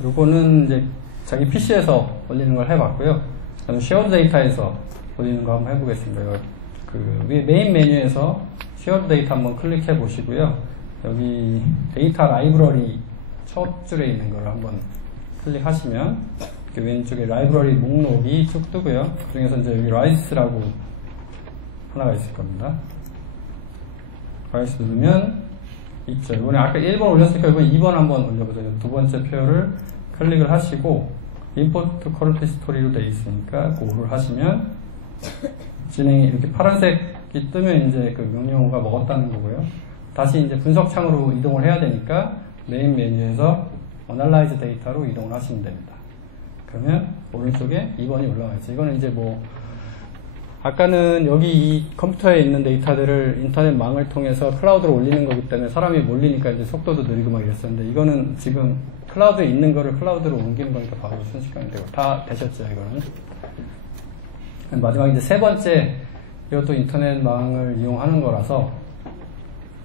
요거는 이제 자기 PC에서 올리는 걸 해봤고요. 그다음에 쉐어드 데이터에서 올리는 거 한번 해보겠습니다. 그 위에 메인 메뉴에서 쉐어드 데이터 한번 클릭해 보시고요. 여기 데이터 라이브러리 첫 줄에 있는 걸 한번 클릭하시면 왼쪽에 라이브러리 목록이 쭉 뜨고요. 그 중에서 이제 여기 라이스라고 하나가 있을 겁니다. 마우스 누르면 있죠. 이번에 아까 1번 올렸으니까 이번 2번 한번 올려보세요. 두 번째 표를 클릭을 하시고 임포트 커런트 히스토리로 되어 있으니까 그거를 하시면 진행이 이렇게 파란색이 뜨면 이제 그 명령어가 먹었다는 거고요. 다시 이제 분석 창으로 이동을 해야 되니까 메인 메뉴에서 어널라이즈 데이터로 이동을 하시면 됩니다. 그러면 오른쪽에 2번이 올라와 있죠. 이거는 이제 뭐 아까는 여기 이 컴퓨터에 있는 데이터들을 인터넷 망을 통해서 클라우드로 올리는 거기 때문에 사람이 몰리니까 이제 속도도 느리고 막 이랬었는데 이거는 지금 클라우드에 있는 거를 클라우드로 옮기는 거니까 바로 순식간에 되고 다 되셨죠. 이거는 마지막 이제 세 번째 이것도 인터넷 망을 이용하는 거라서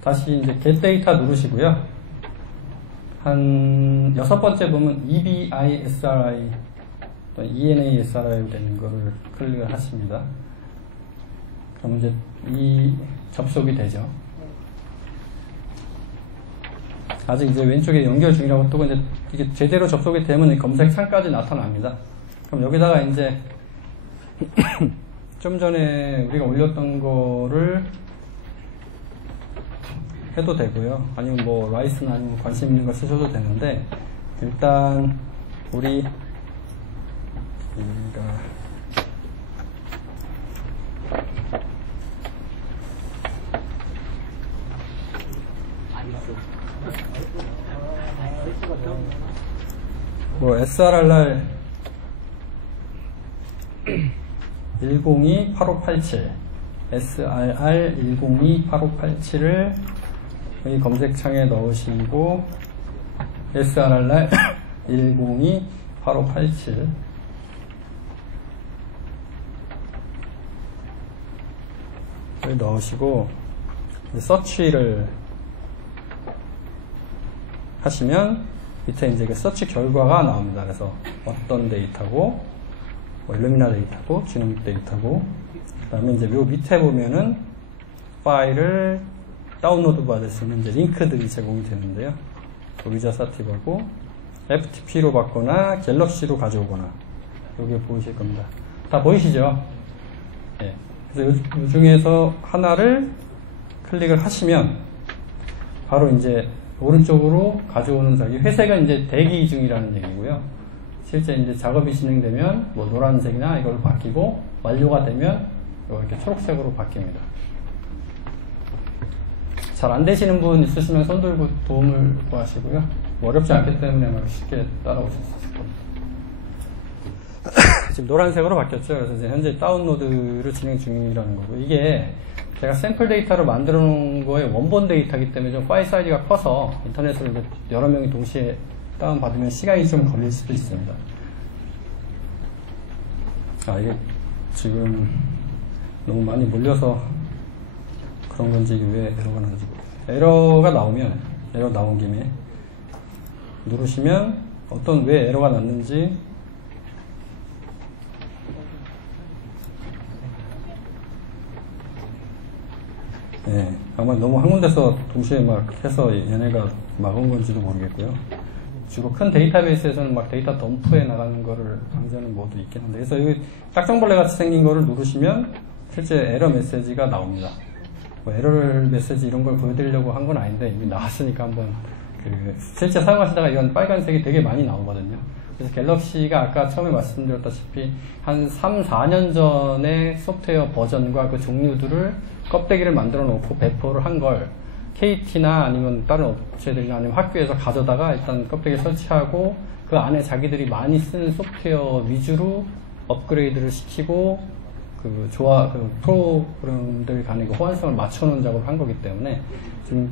다시 이제 get 데이터 누르시고요. 한 6번째 보면 EBISRI 또 ENASRI로 되는 거를 클릭을 하십니다. 그럼 이제 이 접속이 되죠. 아직 이제 왼쪽에 연결 중이라고 뜨고 이제 이게 제대로 접속이 되면 이 검색 창까지 나타납니다. 그럼 여기다가 이제 좀 전에 우리가 올렸던 거를 해도 되고요. 아니면 뭐 라이스나 아니면 관심 있는 걸 쓰셔도 되는데 일단 우리가 뭐 SRR 102-8587 SRR 102-8587을 여기 검색창에 넣으시고 SRR 102-8587 을 넣으시고 서치를 하시면 밑에 이제 그 서치 결과가 나옵니다. 그래서 어떤 데이터고, 뭐 일루미나 데이터고, 지노믹 데이터고, 그 다음에 이제 요 밑에 보면은 파일을 다운로드 받을 수 있는 이제 링크들이 제공이 되는데요. 위자사티브하고 FTP로 받거나 갤럭시로 가져오거나 여기 보이실 겁니다. 다 보이시죠? 예. 그래서 요 중에서 하나를 클릭을 하시면 바로 이제 오른쪽으로 가져오는 저기 회색은 이제 대기 중이라는 얘기고요. 실제 이제 작업이 진행되면 뭐 노란색이나 이걸로 바뀌고 완료가 되면 이렇게 초록색으로 바뀝니다. 잘 안 되시는 분 있으시면 손 들고 도움을 구하시고요. 뭐 어렵지 않기 때문에 쉽게 따라오실 수 있을 겁니다. 지금 노란색으로 바뀌었죠. 그래서 이제 현재 다운로드를 진행 중이라는 거고 이게 제가 샘플 데이터를 만들어 놓은 거의 원본 데이터이기 때문에 좀 파일 사이즈가 커서 인터넷으로 여러 명이 동시에 다운받으면 시간이 좀 걸릴 수도 있습니다. 아, 이게 지금 너무 많이 몰려서 그런 건지 왜 에러가 나는지 에러가 나오면 에러 나온 김에 누르시면 어떤 왜 에러가 났는지 네, 아마 너무 한 군데서 동시에 막 해서 얘네가 막은 건지도 모르겠고요. 주로 큰 데이터베이스에서는 막 데이터 덤프에 나가는 거를 방지하는 모두 있긴 한데, 그래서 여기 딱정벌레 같이 생긴 거를 누르시면 실제 에러 메시지가 나옵니다. 뭐 에러 메시지 이런 걸 보여드리려고 한 건 아닌데 이미 나왔으니까 한번 실제 사용하시다가 이건 빨간색이 되게 많이 나오거든요. 그래서 갤럭시가 아까 처음에 말씀드렸다시피 한 3, 4년 전에 소프트웨어 버전과 그 종류들을 껍데기를 만들어 놓고 배포를 한 걸 KT나 아니면 다른 업체들이나 아니면 학교에서 가져다가 일단 껍데기 설치하고 그 안에 자기들이 많이 쓰는 소프트웨어 위주로 업그레이드를 시키고 그 프로그램들 간의 그 호환성을 맞춰놓은 작업을 한 거기 때문에 지금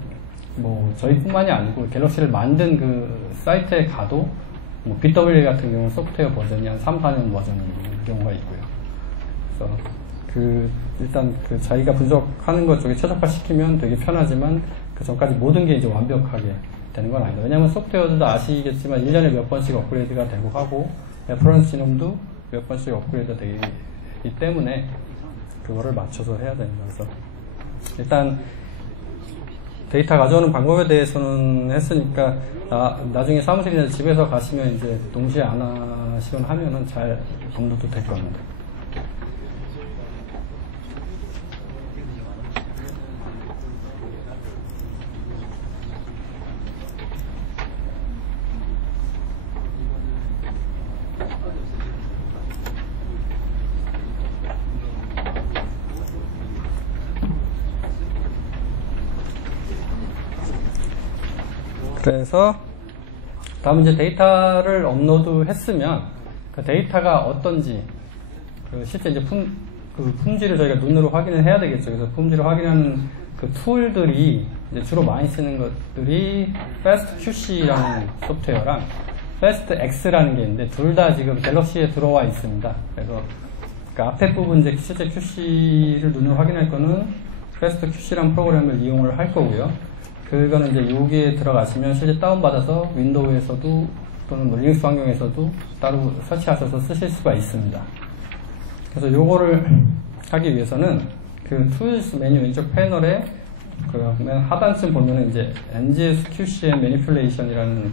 뭐 저희뿐만이 아니고 갤럭시를 만든 그 사이트에 가도 뭐 BW 같은 경우는 소프트웨어 버전이 한 3, 4년 버전인 경우가 있고요. 그래서 일단 자기가 분석하는 것 쪽에 최적화시키면 되게 편하지만 그 전까지 모든 게 이제 완벽하게 되는 건 아니다. 왜냐하면 소프트웨어들도 아시겠지만 1년에 몇 번씩 업그레이드가 되고 하고 레퍼런스 지놈도 몇 번씩 업그레이드가 되기 때문에 그거를 맞춰서 해야 됩니다. 그래서 일단 데이터 가져오는 방법에 대해서는 했으니까 나중에 사무실이나 집에서 가시면 이제 동시에 안 하시거나 하면은 잘 업로드 될 겁니다. 그래서 다음 이제 데이터를 업로드 했으면 그 데이터가 어떤지 실제 이제 품질을 저희가 눈으로 확인을 해야 되겠죠. 그래서 품질을 확인하는 그 툴들이 이제 주로 많이 쓰는 것들이 FastQC라는 소프트웨어랑 FastX라는 게 있는데 둘 다 지금 갤럭시에 들어와 있습니다. 그래서 그 앞에 부분 이제 실제 QC를 눈으로 확인할 거는 FastQC라는 프로그램을 이용을 할 거고요. 그거는 이제 여기에 들어가시면 실제 다운받아서 윈도우에서도 또는 뭐 리눅스 환경에서도 따로 설치하셔서 쓰실 수가 있습니다. 그래서 요거를 하기 위해서는 그 툴스 메뉴 왼쪽 패널에 그 맨 하단쯤 보면은 이제 NGS QCM Manipulation이라는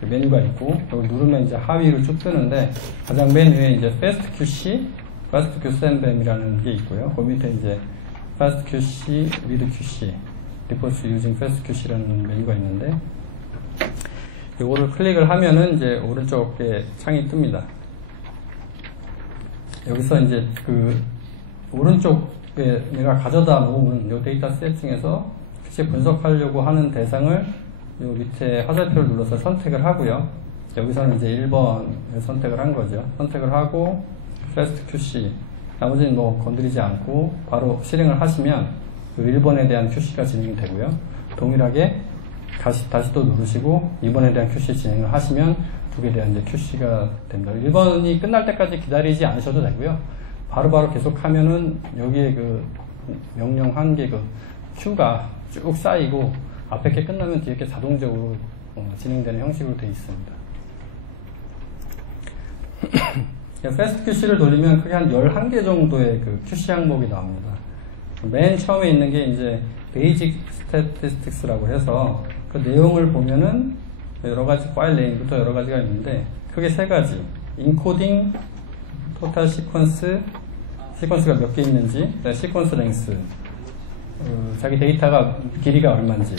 그 메뉴가 있고 여기 누르면 이제 하위로 쭉 뜨는데 가장 맨 위에 이제 FastQC, FastQCMBAM이라는 게 있고요. 그 밑에 이제 FastQC, WithQC, Reports Using FastQC라는 메뉴가 있는데 요거를 클릭을 하면은 이제 오른쪽에 창이 뜹니다. 여기서 이제 그 오른쪽에 내가 가져다 놓은 요 데이터 셋 중에서 실제 분석하려고 하는 대상을 요 밑에 화살표를 눌러서 선택을 하고요. 여기서는 이제 1번을 선택을 한 거죠. 선택을 하고 FastQC 나머지는 뭐 건드리지 않고 바로 실행을 하시면 그 1번에 대한 QC가 진행이 되고요. 동일하게 다시 또 누르시고 2번에 대한 QC 진행을 하시면 두 개에 대한 이제 QC가 됩니다. 1번이 끝날 때까지 기다리지 않으셔도 되고요. 바로바로 계속하면은 여기에 그 명령 한 개 그 Q가 쭉 쌓이고 앞에 게 끝나면 뒤에 게 자동적으로 진행되는 형식으로 되어 있습니다. FastQC를 돌리면 크게 한 11개 정도의 그 QC 항목이 나옵니다. 맨 처음에 있는 게 이제 Basic Statistics라고 해서 그 내용을 보면은 여러 가지 파일 네임부터 여러 가지가 있는데 크게 세 가지. 인코딩, 토탈 시퀀스, 시퀀스가 몇 개 있는지, 시퀀스 랭스, 자기 데이터가 길이가 얼마인지.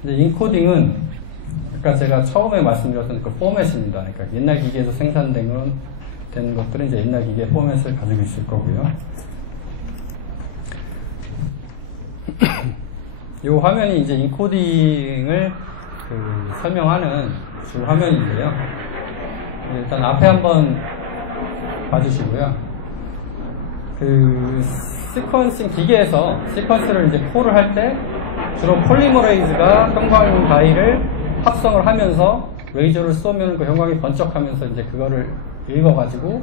근데 인코딩은 아까 제가 처음에 말씀드렸던 그 포맷입니다. 그러니까 옛날 기계에서 생산된 것들은 이제 옛날 기계 포맷을 가지고 있을 거고요. 이 화면이 이제 인코딩을 설명하는 주 화면인데요. 일단 앞에 한번 봐주시고요. 그 시퀀싱 기계에서 시퀀스를 이제 콜을 할 때 주로 폴리머레이즈가 형광 다이를 합성을 하면서 레이저를 쏘면 그 형광이 번쩍하면서 이제 그거를 읽어가지고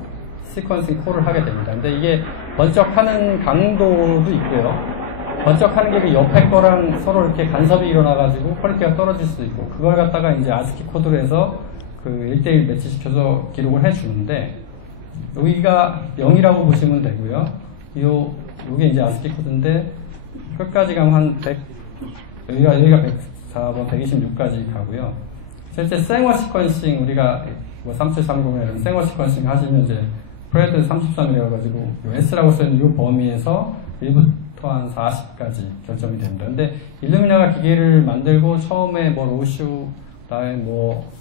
시퀀싱 콜을 하게 됩니다. 근데 이게 번쩍하는 강도도 있고요. 번쩍하는 게 그 옆에 거랑 서로 이렇게 간섭이 일어나가지고 퀄리티가 떨어질 수도 있고, 그걸 갖다가 이제 아스키 코드로 해서 그 1:1 매치시켜서 기록을 해주는데, 여기가 0이라고 보시면 되고요. 요게 이제 아스키 코드인데, 끝까지 가면 한 100, 여기가 104번, 126까지 가고요. 실제 생화 시퀀싱, 우리가 뭐 3730이나 이런 생화 시퀀싱 하시면 이제 프레드 33이라가지고 S라고 써있는 이 범위에서 1부터 한 40까지 결정이 됩니다. 근데 일루미나가 기계를 만들고 처음에 뭐 로슈, 그다음에 뭐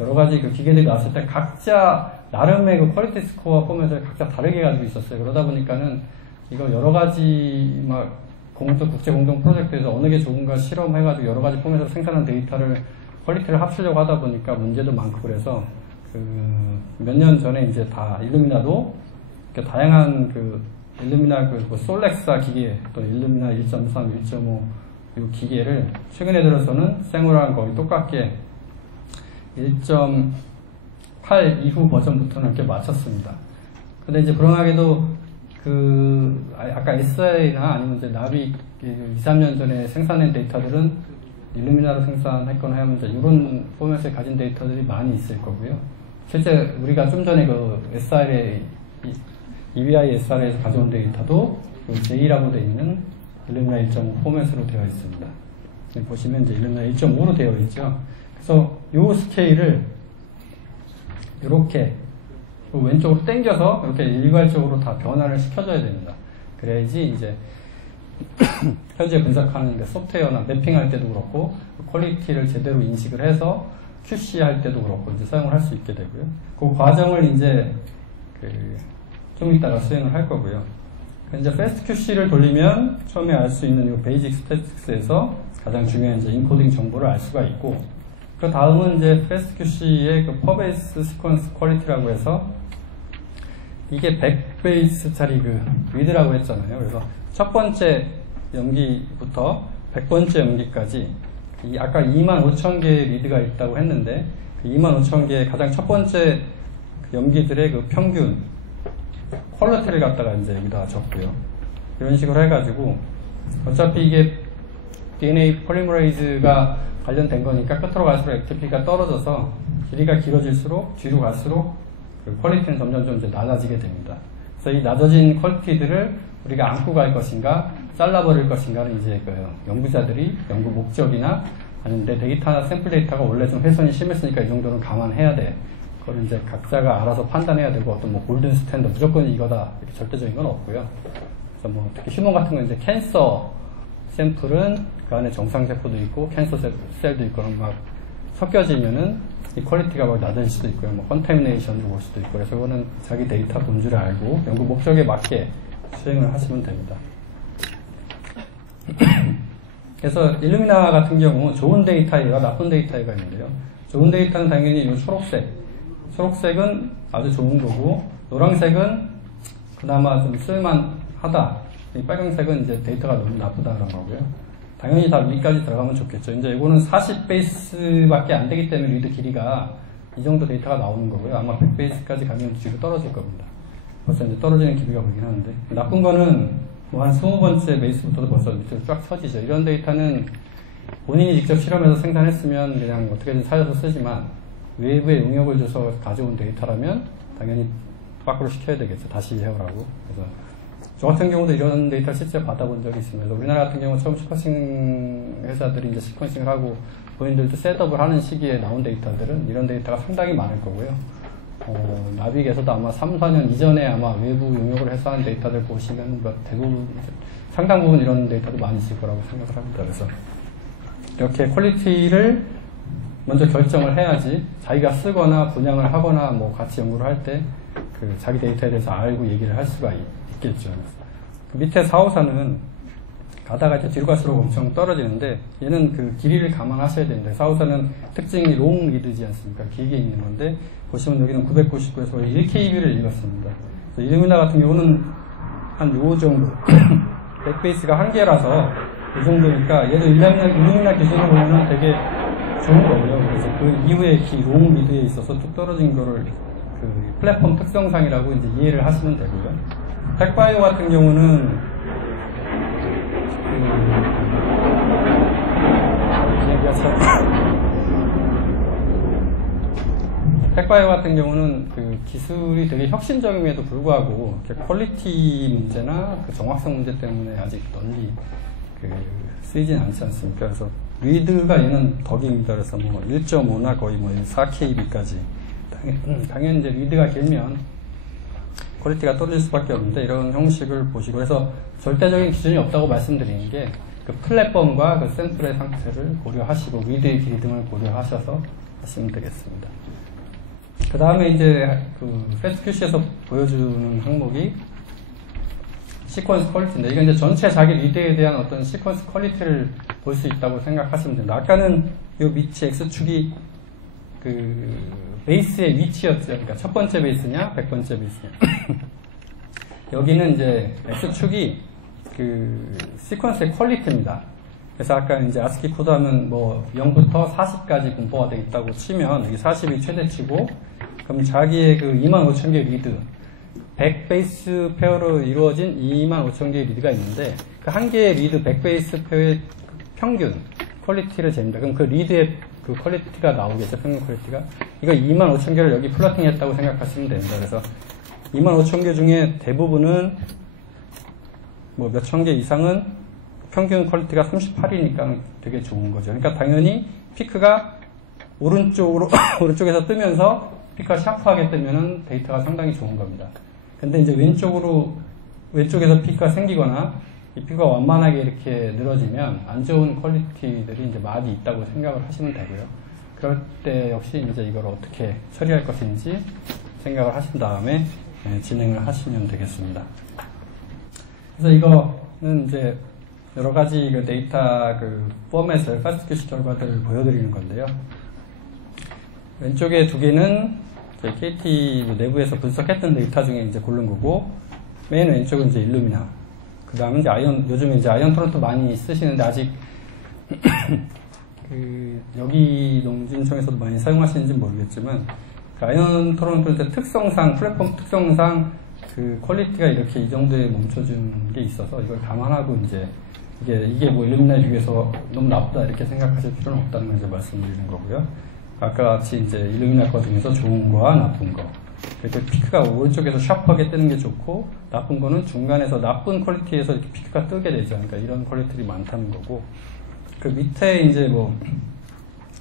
여러 가지 그 기계들이 나왔을 때 각자 나름의 그 퀄리티 스코어 포맷을 각자 다르게 가지고 있었어요. 그러다 보니까는 이거 여러 가지 막 국제 공동 프로젝트에서 어느 게 좋은가 실험해가지고 여러 가지 포맷으로 생산한 데이터를 퀄리티를 합치려고 하다 보니까 문제도 많고, 그래서 몇 년 전에 이제 다 일루미나도 다양한 일루미나 뭐 솔렉사 기계 또 일루미나 1.3, 1.5 이 기계를 최근에 들어서는 생우랑 거의 똑같게 1.8 이후 버전부터는 이렇게 맞췄습니다. 근데 이제 불행하게도 아까 SI나 아니면 이제 나비 2, 3년 전에 생산한 데이터들은 일루미나로 생산했거나 하면 이제 이런 포맷을 가진 데이터들이 많이 있을 거고요. 실제 우리가 좀 전에 EBI SR에서 가져온 데이터도 J라고 되어 있는 일루미나 1.5 포맷으로 되어 있습니다. 보시면 이제 일루미나 1.5로 되어 있죠. 그래서 이 스케일을 이렇게 왼쪽으로 당겨서 이렇게 일괄적으로 다 변화를 시켜줘야 됩니다. 그래야지 이제 현재 분석하는 소프트웨어나 매핑할 때도 그렇고 퀄리티를 제대로 인식을 해서 QC 할 때도 그렇고 이제 사용을 할 수 있게 되고요. 그 과정을 이제 좀 이따가 수행을 할 거고요. 이제 FastQC를 돌리면 처음에 알 수 있는 이 베이직 스태틱스에서 가장 중요한 이제 인코딩 정보를 알 수가 있고, 그 다음은 이제 FastQC의 그 퍼베이스 시퀀스 퀄리티라고 해서 이게 100베이스짜리 그 리드라고 했잖아요. 그래서 첫 번째 염기부터 100번째 염기까지 이 아까 25,000개의 리드가 있다고 했는데 그 25,000개의 가장 첫 번째 그 염기들의 그 평균 퀄리티를 갖다가 이제 여기다 적고요. 이런 식으로 해가지고 어차피 이게 DNA 폴리머레이즈가 관련된 거니까 끝으로 갈수록 FTP가 떨어져서 길이가 길어질수록 뒤로 갈수록 그 퀄리티는 점점 좀 이제 낮아지게 됩니다. 그래서 이 낮아진 퀄리티들을 우리가 안고 갈 것인가 잘라버릴 것인가는 이제 그 연구자들이 연구 목적이나 아니면 내 데이터나 샘플 데이터가 원래 좀 훼손이 심했으니까 이 정도는 감안해야 돼. 그걸 이제 각자가 알아서 판단해야 되고 어떤 뭐 골든 스탠더드 무조건 이거다 이렇게 절대적인 건 없고요. 그래서 뭐 특히 휴먼 같은 건 이제 캔서 샘플은 그 안에 정상세포도 있고 캔서 셀도 있고 막 섞여지면은 이 퀄리티가 막 낮아질 수도 있고요. 뭐 컨테미네이션도 올 수도 있고 그래서 그거는 자기 데이터 본질을 알고 연구 목적에 맞게 수행을 하시면 됩니다. 그래서 일루미나 같은 경우 좋은 데이터가 나쁜 데이터가 있는데요. 좋은 데이터는 당연히 이 초록색은 아주 좋은 거고 노란색은 그나마 좀 쓸만하다. 이 빨간색은 이제 데이터가 너무 나쁘다는 거고요. 당연히 다 위까지 들어가면 좋겠죠. 이제 이거는 40베이스밖에 안 되기 때문에 리드 길이가 이 정도 데이터가 나오는 거고요. 아마 100베이스까지 가면 뒤로 떨어질 겁니다. 벌써 이제 떨어지는 길이가 보이긴 하는데 나쁜 거는 뭐 한 20번째 베이스부터도 벌써 밑으로 쫙 쳐지죠. 이런 데이터는 본인이 직접 실험해서 생산했으면 그냥 어떻게든 살려서 쓰지만 외부에 응용을 줘서 가져온 데이터라면 당연히 밖으로 시켜야 되겠죠. 다시 해오라고. 그래서 저 같은 경우도 이런 데이터를 실제 받아본 적이 있습니다. 우리나라 같은 경우 처음 시퀀싱 회사들이 이제 시퀀싱을 하고 본인들도 셋업을 하는 시기에 나온 데이터들은 이런 데이터가 상당히 많을 거고요. 나빅에서도 아마 3, 4년 이전에 아마 외부 용역을 해서 한 데이터들 보시면 뭐 대부분, 상당 부분 이런 데이터도 많이 있을 거라고 생각을 합니다. 그래서 이렇게 퀄리티를 먼저 결정을 해야지 자기가 쓰거나 분양을 하거나 뭐 같이 연구를 할 때 그 자기 데이터에 대해서 알고 얘기를 할 수가 있겠죠. 그 밑에 454는 가다가 이제 뒤로 갈수록 엄청 떨어지는데 얘는 그 길이를 감안하셔야 되는데 454는 특징이 롱 리드지 않습니까? 길게 있는 건데 보시면 여기는 999에서 1KB를 읽었습니다. 일루미나 같은 경우는 한 요 정도 100베이스가 한 개라서 이 정도니까 얘도 일루미나 기준으로 보면 되게 좋은 거고요. 그래서 그 이후에 롱 리드에 있어서 쭉 떨어진 거를 그 플랫폼 특성상이라고 이제 이해를 하시면 되고요. 텍바이오 같은 경우는 텍바이오 같은 경우는 그 기술이 되게 혁신적임에도 불구하고 퀄리티 문제나 그 정확성 문제 때문에 아직 널리 쓰이진 않지 않습니까? 그래서 리드가 얘는 덕입니다. 그래서 뭐 1.5나 거의 뭐 4KB까지 당연히 이제 리드가 길면 퀄리티가 떨어질 수밖에 없는데 이런 형식을 보시고 그래서 절대적인 기준이 없다고 말씀드리는 게 그 플랫폼과 그 샘플의 상태를 고려하시고 리드의 길이 등을 고려하셔서 하시면 되겠습니다. 그 다음에 이제 그 FastQC에서 보여주는 항목이 시퀀스 퀄리티인데 이건 이제 전체 자기 리드에 대한 어떤 시퀀스 퀄리티를 볼 수 있다고 생각하시면 됩니다. 아까는 이 밑이 X축이 그 베이스의 위치였죠. 그러니까 첫 번째 베이스냐, 100번째 베이스냐. 여기는 이제 X축이 그 시퀀스의 퀄리티입니다. 그래서 아까 이제 아스키 코드 하면 뭐 0부터 40까지 분포가 되어 있다고 치면 여기 40이 최대치고 그럼 자기의 그 25,000개 리드 100베이스 페어로 이루어진 25,000개의 리드가 있는데 그 한 개의 리드 100베이스 페어의 평균 퀄리티를 잽니다. 그럼 그 리드의 그 퀄리티가 나오겠죠. 평균 퀄리티가. 이거 25,000개를 여기 플러팅 했다고 생각하시면 됩니다. 그래서 25,000개 중에 대부분은 뭐 몇천 개 이상은 평균 퀄리티가 38이니까 되게 좋은 거죠. 그러니까 당연히 피크가 오른쪽에서 뜨면서 피크가 샤프하게 뜨면은 데이터가 상당히 좋은 겁니다. 근데 이제 왼쪽에서 피크가 생기거나 이 피크가 완만하게 이렇게 늘어지면 안 좋은 퀄리티들이 이제 많이 있다고 생각을 하시면 되고요. 그럴 때 역시 이제 이걸 어떻게 처리할 것인지 생각을 하신 다음에 진행을 하시면 되겠습니다. 그래서 이거는 이제 여러 가지 그 데이터 그 포맷을 파스트 큐시 결과들을 보여드리는 건데요. 왼쪽에 두 개는 KT 내부에서 분석했던 데이터 중에 이제 고른 거고, 맨 왼쪽은 이제 일루미나. 그 다음에 이제 요즘에 이제 아이언 토론토 많이 쓰시는데 아직 여기 농진청에서도 많이 사용하시는지 모르겠지만, 그 아이언 토론토의 특성상, 플랫폼 특성상 그 퀄리티가 이렇게 이 정도에 멈춰준 게 있어서 이걸 감안하고 이제 이게 뭐 일루미나에 비해서 너무 나쁘다 이렇게 생각하실 필요는 없다는 걸 이제 말씀드리는 거고요. 아까 같이 이제 일루미나 거 중에서 좋은 거와 나쁜 거. 이렇게 피크가 오른쪽에서 샤프하게 뜨는 게 좋고, 나쁜 거는 중간에서 나쁜 퀄리티에서 이렇게 피크가 뜨게 되죠. 그러니까 이런 퀄리티들이 많다는 거고, 그 밑에 이제 뭐,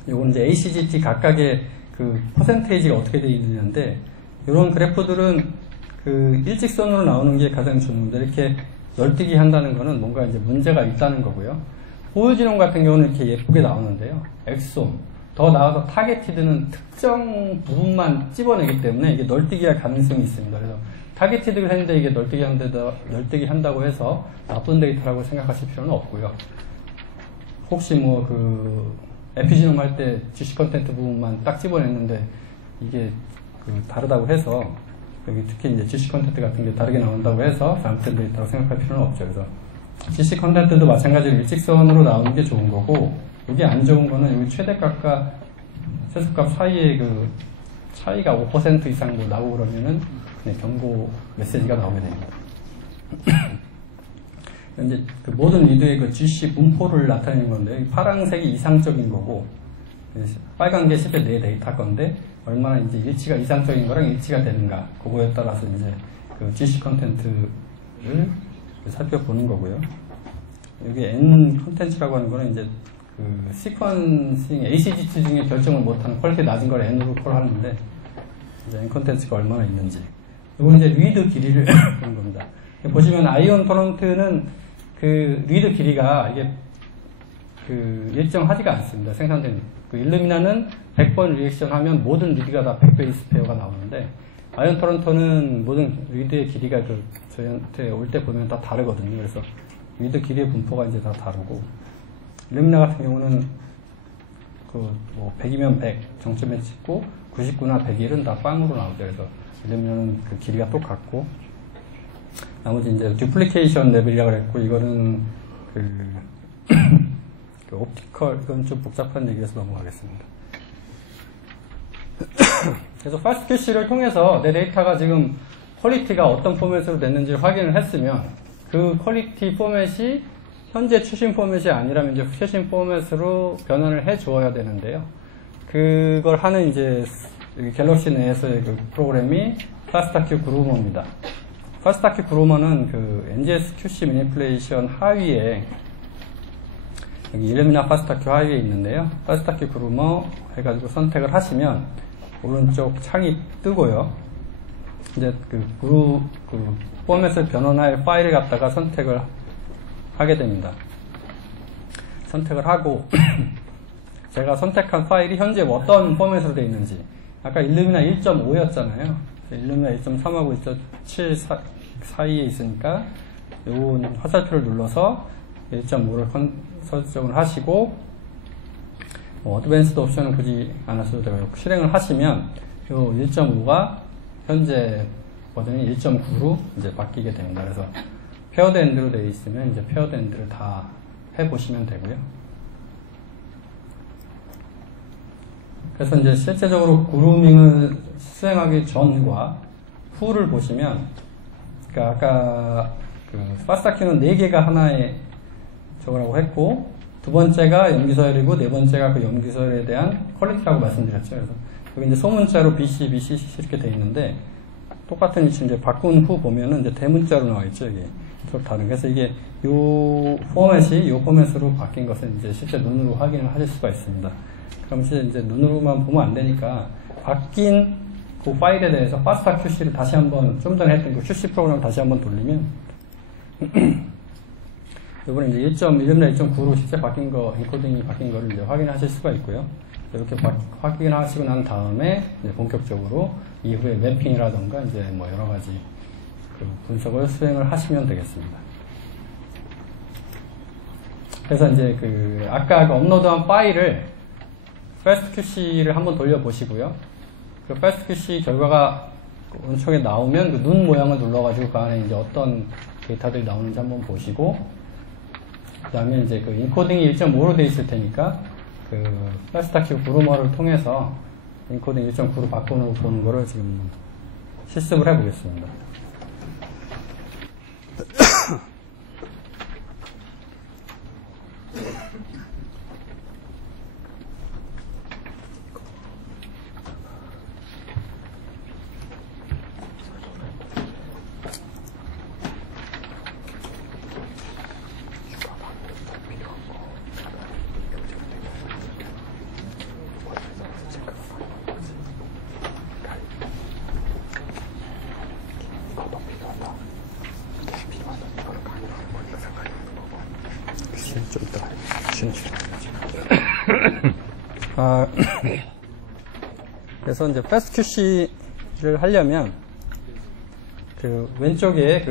요건 이제 ACGT 각각의 그 퍼센테이지가 어떻게 되어 있느냐인데, 이런 그래프들은 그 일직선으로 나오는 게 가장 좋은데, 이렇게 널뛰기 한다는 거는 뭔가 이제 문제가 있다는 거고요. 호유지론 같은 경우는 이렇게 예쁘게 나오는데요. 엑솜. 더 나아가서 타겟티드는 특정 부분만 찝어내기 때문에 이게 널뛰기 할 가능성이 있습니다. 그래서 타겟티드를 했는데 이게 널뛰기 한다고 해서 나쁜 데이터라고 생각하실 필요는 없고요. 혹시 뭐 그 에피지놈 할 때 GC 컨텐트 부분만 딱 찝어냈는데 이게 그 다르다고 해서, 여기 특히 이제 GC 컨텐트 같은 게 다르게 나온다고 해서 잘못된 데이터라고 생각할 필요는 없죠. 그래서 GC 컨텐트도 마찬가지로 일직선으로 나오는 게 좋은 거고, 여기 안 좋은 거는 여기 최대값과 최소값 사이의 그 차이가 5% 이상 뭐 나오고 그러면은 그냥 경고 메시지가 나오게 됩니다. 이제 그 모든 리드의 그 GC 분포를 나타내는 건데, 파란색이 이상적인 거고, 빨간 게 실제 내 데이터 건데, 얼마나 이제 일치가 이상적인 거랑 일치가 되는가, 그거에 따라서 이제 그 GC 컨텐트를 살펴보는 거고요. 여기 N 컨텐츠라고 하는 거는 이제 그 시퀀싱 ACGT 중에 결정을 못하는 퀄리티 낮은 걸 N으로 콜하는데, 이제 N 컨텐츠가 얼마나 있는지. 이건 이제 리드 길이를 보는 겁니다. 보시면 아이언 토론트는 그 리드 길이가 이게 그 일정하지가 않습니다. 생산된 그 일루미나는 100번 리액션 하면 모든 리드가 다 100베이스 페어가 나오는데, 아이언 토론토는 모든 리드의 길이가 그 저희한테 올 때 보면 다 다르거든요. 그래서 리드 길이의 분포가 이제 다 다르고, 일루미나 같은 경우는 그 뭐 100이면 100 정점에 찍고 99나 101은 다 빵으로 나오죠. 그래서 일루미나는 그 길이가 똑같고, 나머지 이제 듀플리케이션 레벨이라고 그랬고, 이거는 그 옵티컬, 이건 좀 복잡한 얘기라서 넘어가겠습니다. 그래서 파스트 큐시를 통해서 내 데이터가 지금 퀄리티가 어떤 포맷으로 됐는지를 확인을 했으면, 그 퀄리티 포맷이 현재 최신 포맷이 아니라면 이제 최신 포맷으로 변환을 해 주어야 되는데요. 그걸 하는 이제 갤럭시 내에서의 그 프로그램이 파스타큐 그루머입니다. 파스타큐 그루머는 그 NGS QC 매니플레이션 하위에, 여기 일루미나 파스타큐 하위에 있는데요. 파스타큐 그루머 해가지고 선택을 하시면 오른쪽 창이 뜨고요. 이제 그 포맷을 변환할 파일을 갖다가 선택을 하게 됩니다. 선택을 하고 제가 선택한 파일이 현재 어떤 포맷으로 되어 있는지, 아까 일루미나 1.5였잖아요. 일루미나 1.3하고 1.7 사이에 있으니까 요 화살표를 눌러서 1.5를 설정을 하시고, 어드밴스드 옵션은 굳이 안 하셔도 되고요. 실행을 하시면 요 1.5가 현재 버전이 1.9로 이제 바뀌게 됩니다. 그래서 페어드 엔드로 되어 있으면 이제 페어드 엔드를 다 해보시면 되고요. 그래서 이제 실제적으로 그루밍을 수행하기 전과 후를 보시면, 그러니까 아까 그 파스타큐는 4개가 하나에 저거라고 했고, 두 번째가 염기서열이고 네 번째가 그 염기서열에 대한 퀄리티라고 말씀드렸죠. 그래서 여기 이제 소문자로 BC, BCC 이렇게 되어 있는데, 똑같은 위치 이제 바꾼 후 보면은 이제 대문자로 나와 있죠. 이게 좀 다른. 그래서 이게 요 포맷이 요 포맷으로 바뀐 것을 이제 실제 눈으로 확인을 하실 수가 있습니다. 그럼 이제 눈으로만 보면 안 되니까 바뀐 그 파일에 대해서 파스타 QC를 다시 한번, 좀 전에 했던 그 QC 프로그램을 다시 한번 돌리면 이번에 이제 1.9로 실제 바뀐 거, 인코딩이 바뀐 거를 이제 확인하실 수가 있고요. 이렇게 확인하시고 난 다음에 이제 본격적으로 이후에 매핑이라던가 이제 뭐 여러 가지 그 분석을 수행을 하시면 되겠습니다. 그래서 이제 아까 업로드한 파일을 FastQC를 한번 돌려보시고요. 그 FastQC 결과가 원청에 나오면 그 눈 모양을 눌러가지고 그 안에 이제 어떤 데이터들이 나오는지 한번 보시고, 그 다음에 이제 인코딩이 1.5로 돼 있을 테니까 FastQ 그루머를 통해서 인코딩 1.9로 바꾸는 거를 지금 실습을 해보겠습니다. 좀 이따 그래서 이제 FastQC를 하려면 왼쪽에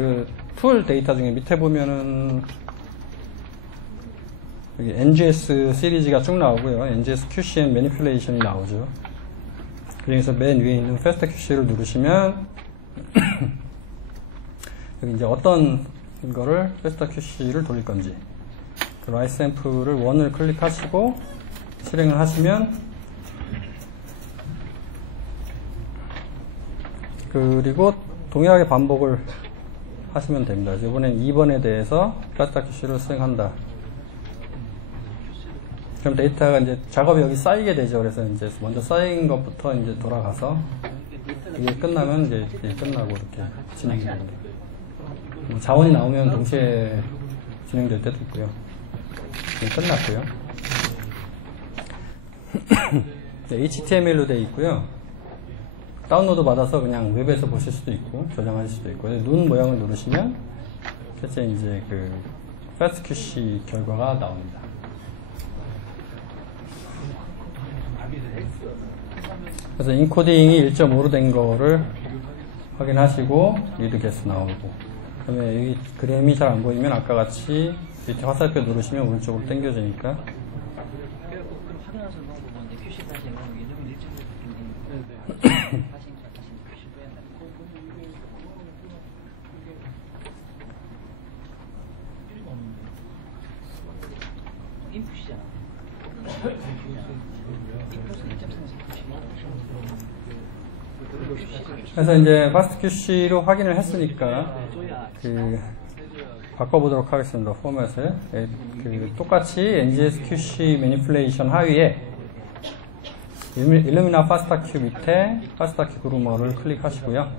툴 데이터 중에 밑에 보면은 여기 NGS 시리즈가 쭉 나오고요. NGS QC and Manipulation이 나오죠. 그중에서 맨 위에 있는 FastQC를 누르시면 여기 이제 어떤 거를 FastQC를 돌릴 건지 라이트 샘플을 1을 클릭하시고 실행을 하시면, 그리고 동일하게 반복을 하시면 됩니다. 이번엔 2번에 대해서 FastQC를 수행한다. 그럼 데이터가 이제 작업이 여기 쌓이게 되죠. 그래서 이제 먼저 쌓인 것부터 이제 돌아가서 이게 끝나면 이제 끝나고 이렇게 진행됩니다. 자원이 나오면 동시에 진행될 때도 있고요. 끝났고요. HTML로 되어 있고요. 다운로드 받아서 그냥 웹에서 보실 수도 있고 저장하실 수도 있고, 눈 모양을 누르시면 실제 이제 FastQC 결과가 나옵니다. 그래서 인코딩이 1.5로 된 거를 확인하시고 리드 개수 나오고, 그다음에 여기 그램이 잘 안 보이면 아까 같이 밑에 화살표 누르시면 오른쪽으로 당겨지니까. 그래서 이제 FastQC로 확인을 했으니까 바꿔보도록 하겠습니다. 포맷을. 똑같이 NGS QC Manipulation 하위에 Illumina FastQ 밑에 FastQ 그루머를 클릭하시고요.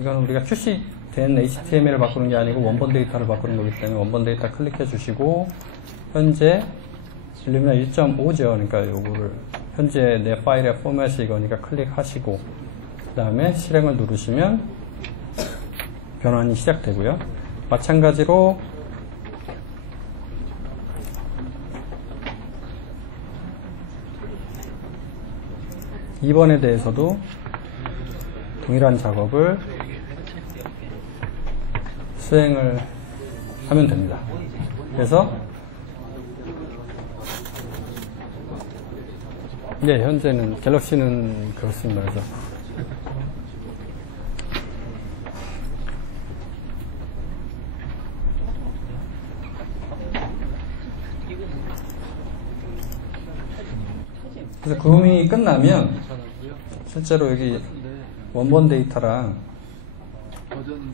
이건 우리가 QC 된 HTML을 바꾸는 게 아니고 원본 데이터를 바꾸는 거기 때문에 원본 데이터 클릭해 주시고, 현재 Illumina 1.5죠. 그러니까 요거를 현재 내 파일의 포맷이 이거니까 클릭하시고, 그 다음에 실행을 누르시면 변환이 시작되고요. 마찬가지로 2번에 대해서도 동일한 작업을 수행을 하면 됩니다. 그래서 네, 현재는 갤럭시는 그렇습니다. 그래서 그루밍이 끝나면 실제로 여기 원본 데이터랑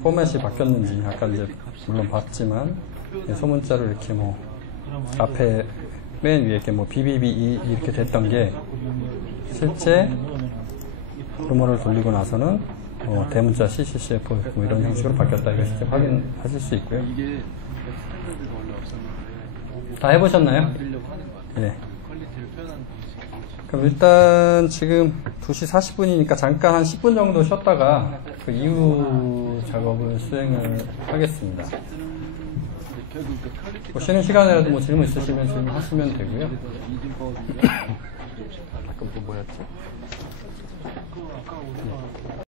포맷이 바뀌었는지 아까 이제 물론 봤지만 소문자로 이렇게 앞에 맨 위에 이렇게 BBB 이렇게 됐던 게 실제 그루머를 돌리고 나서는 대문자 CCCF 이런 형식으로 바뀌었다. 이거 실제 확인하실 수 있고요. 다 해보셨나요? 네. 그럼 일단 지금 2시 40분이니까 잠깐 한 10분 정도 쉬었다가 그 이후 작업을 수행을 하겠습니다. 쉬는 시간이라도 질문 있으시면 질문하시면 되고요. 아까 또 뭐였지?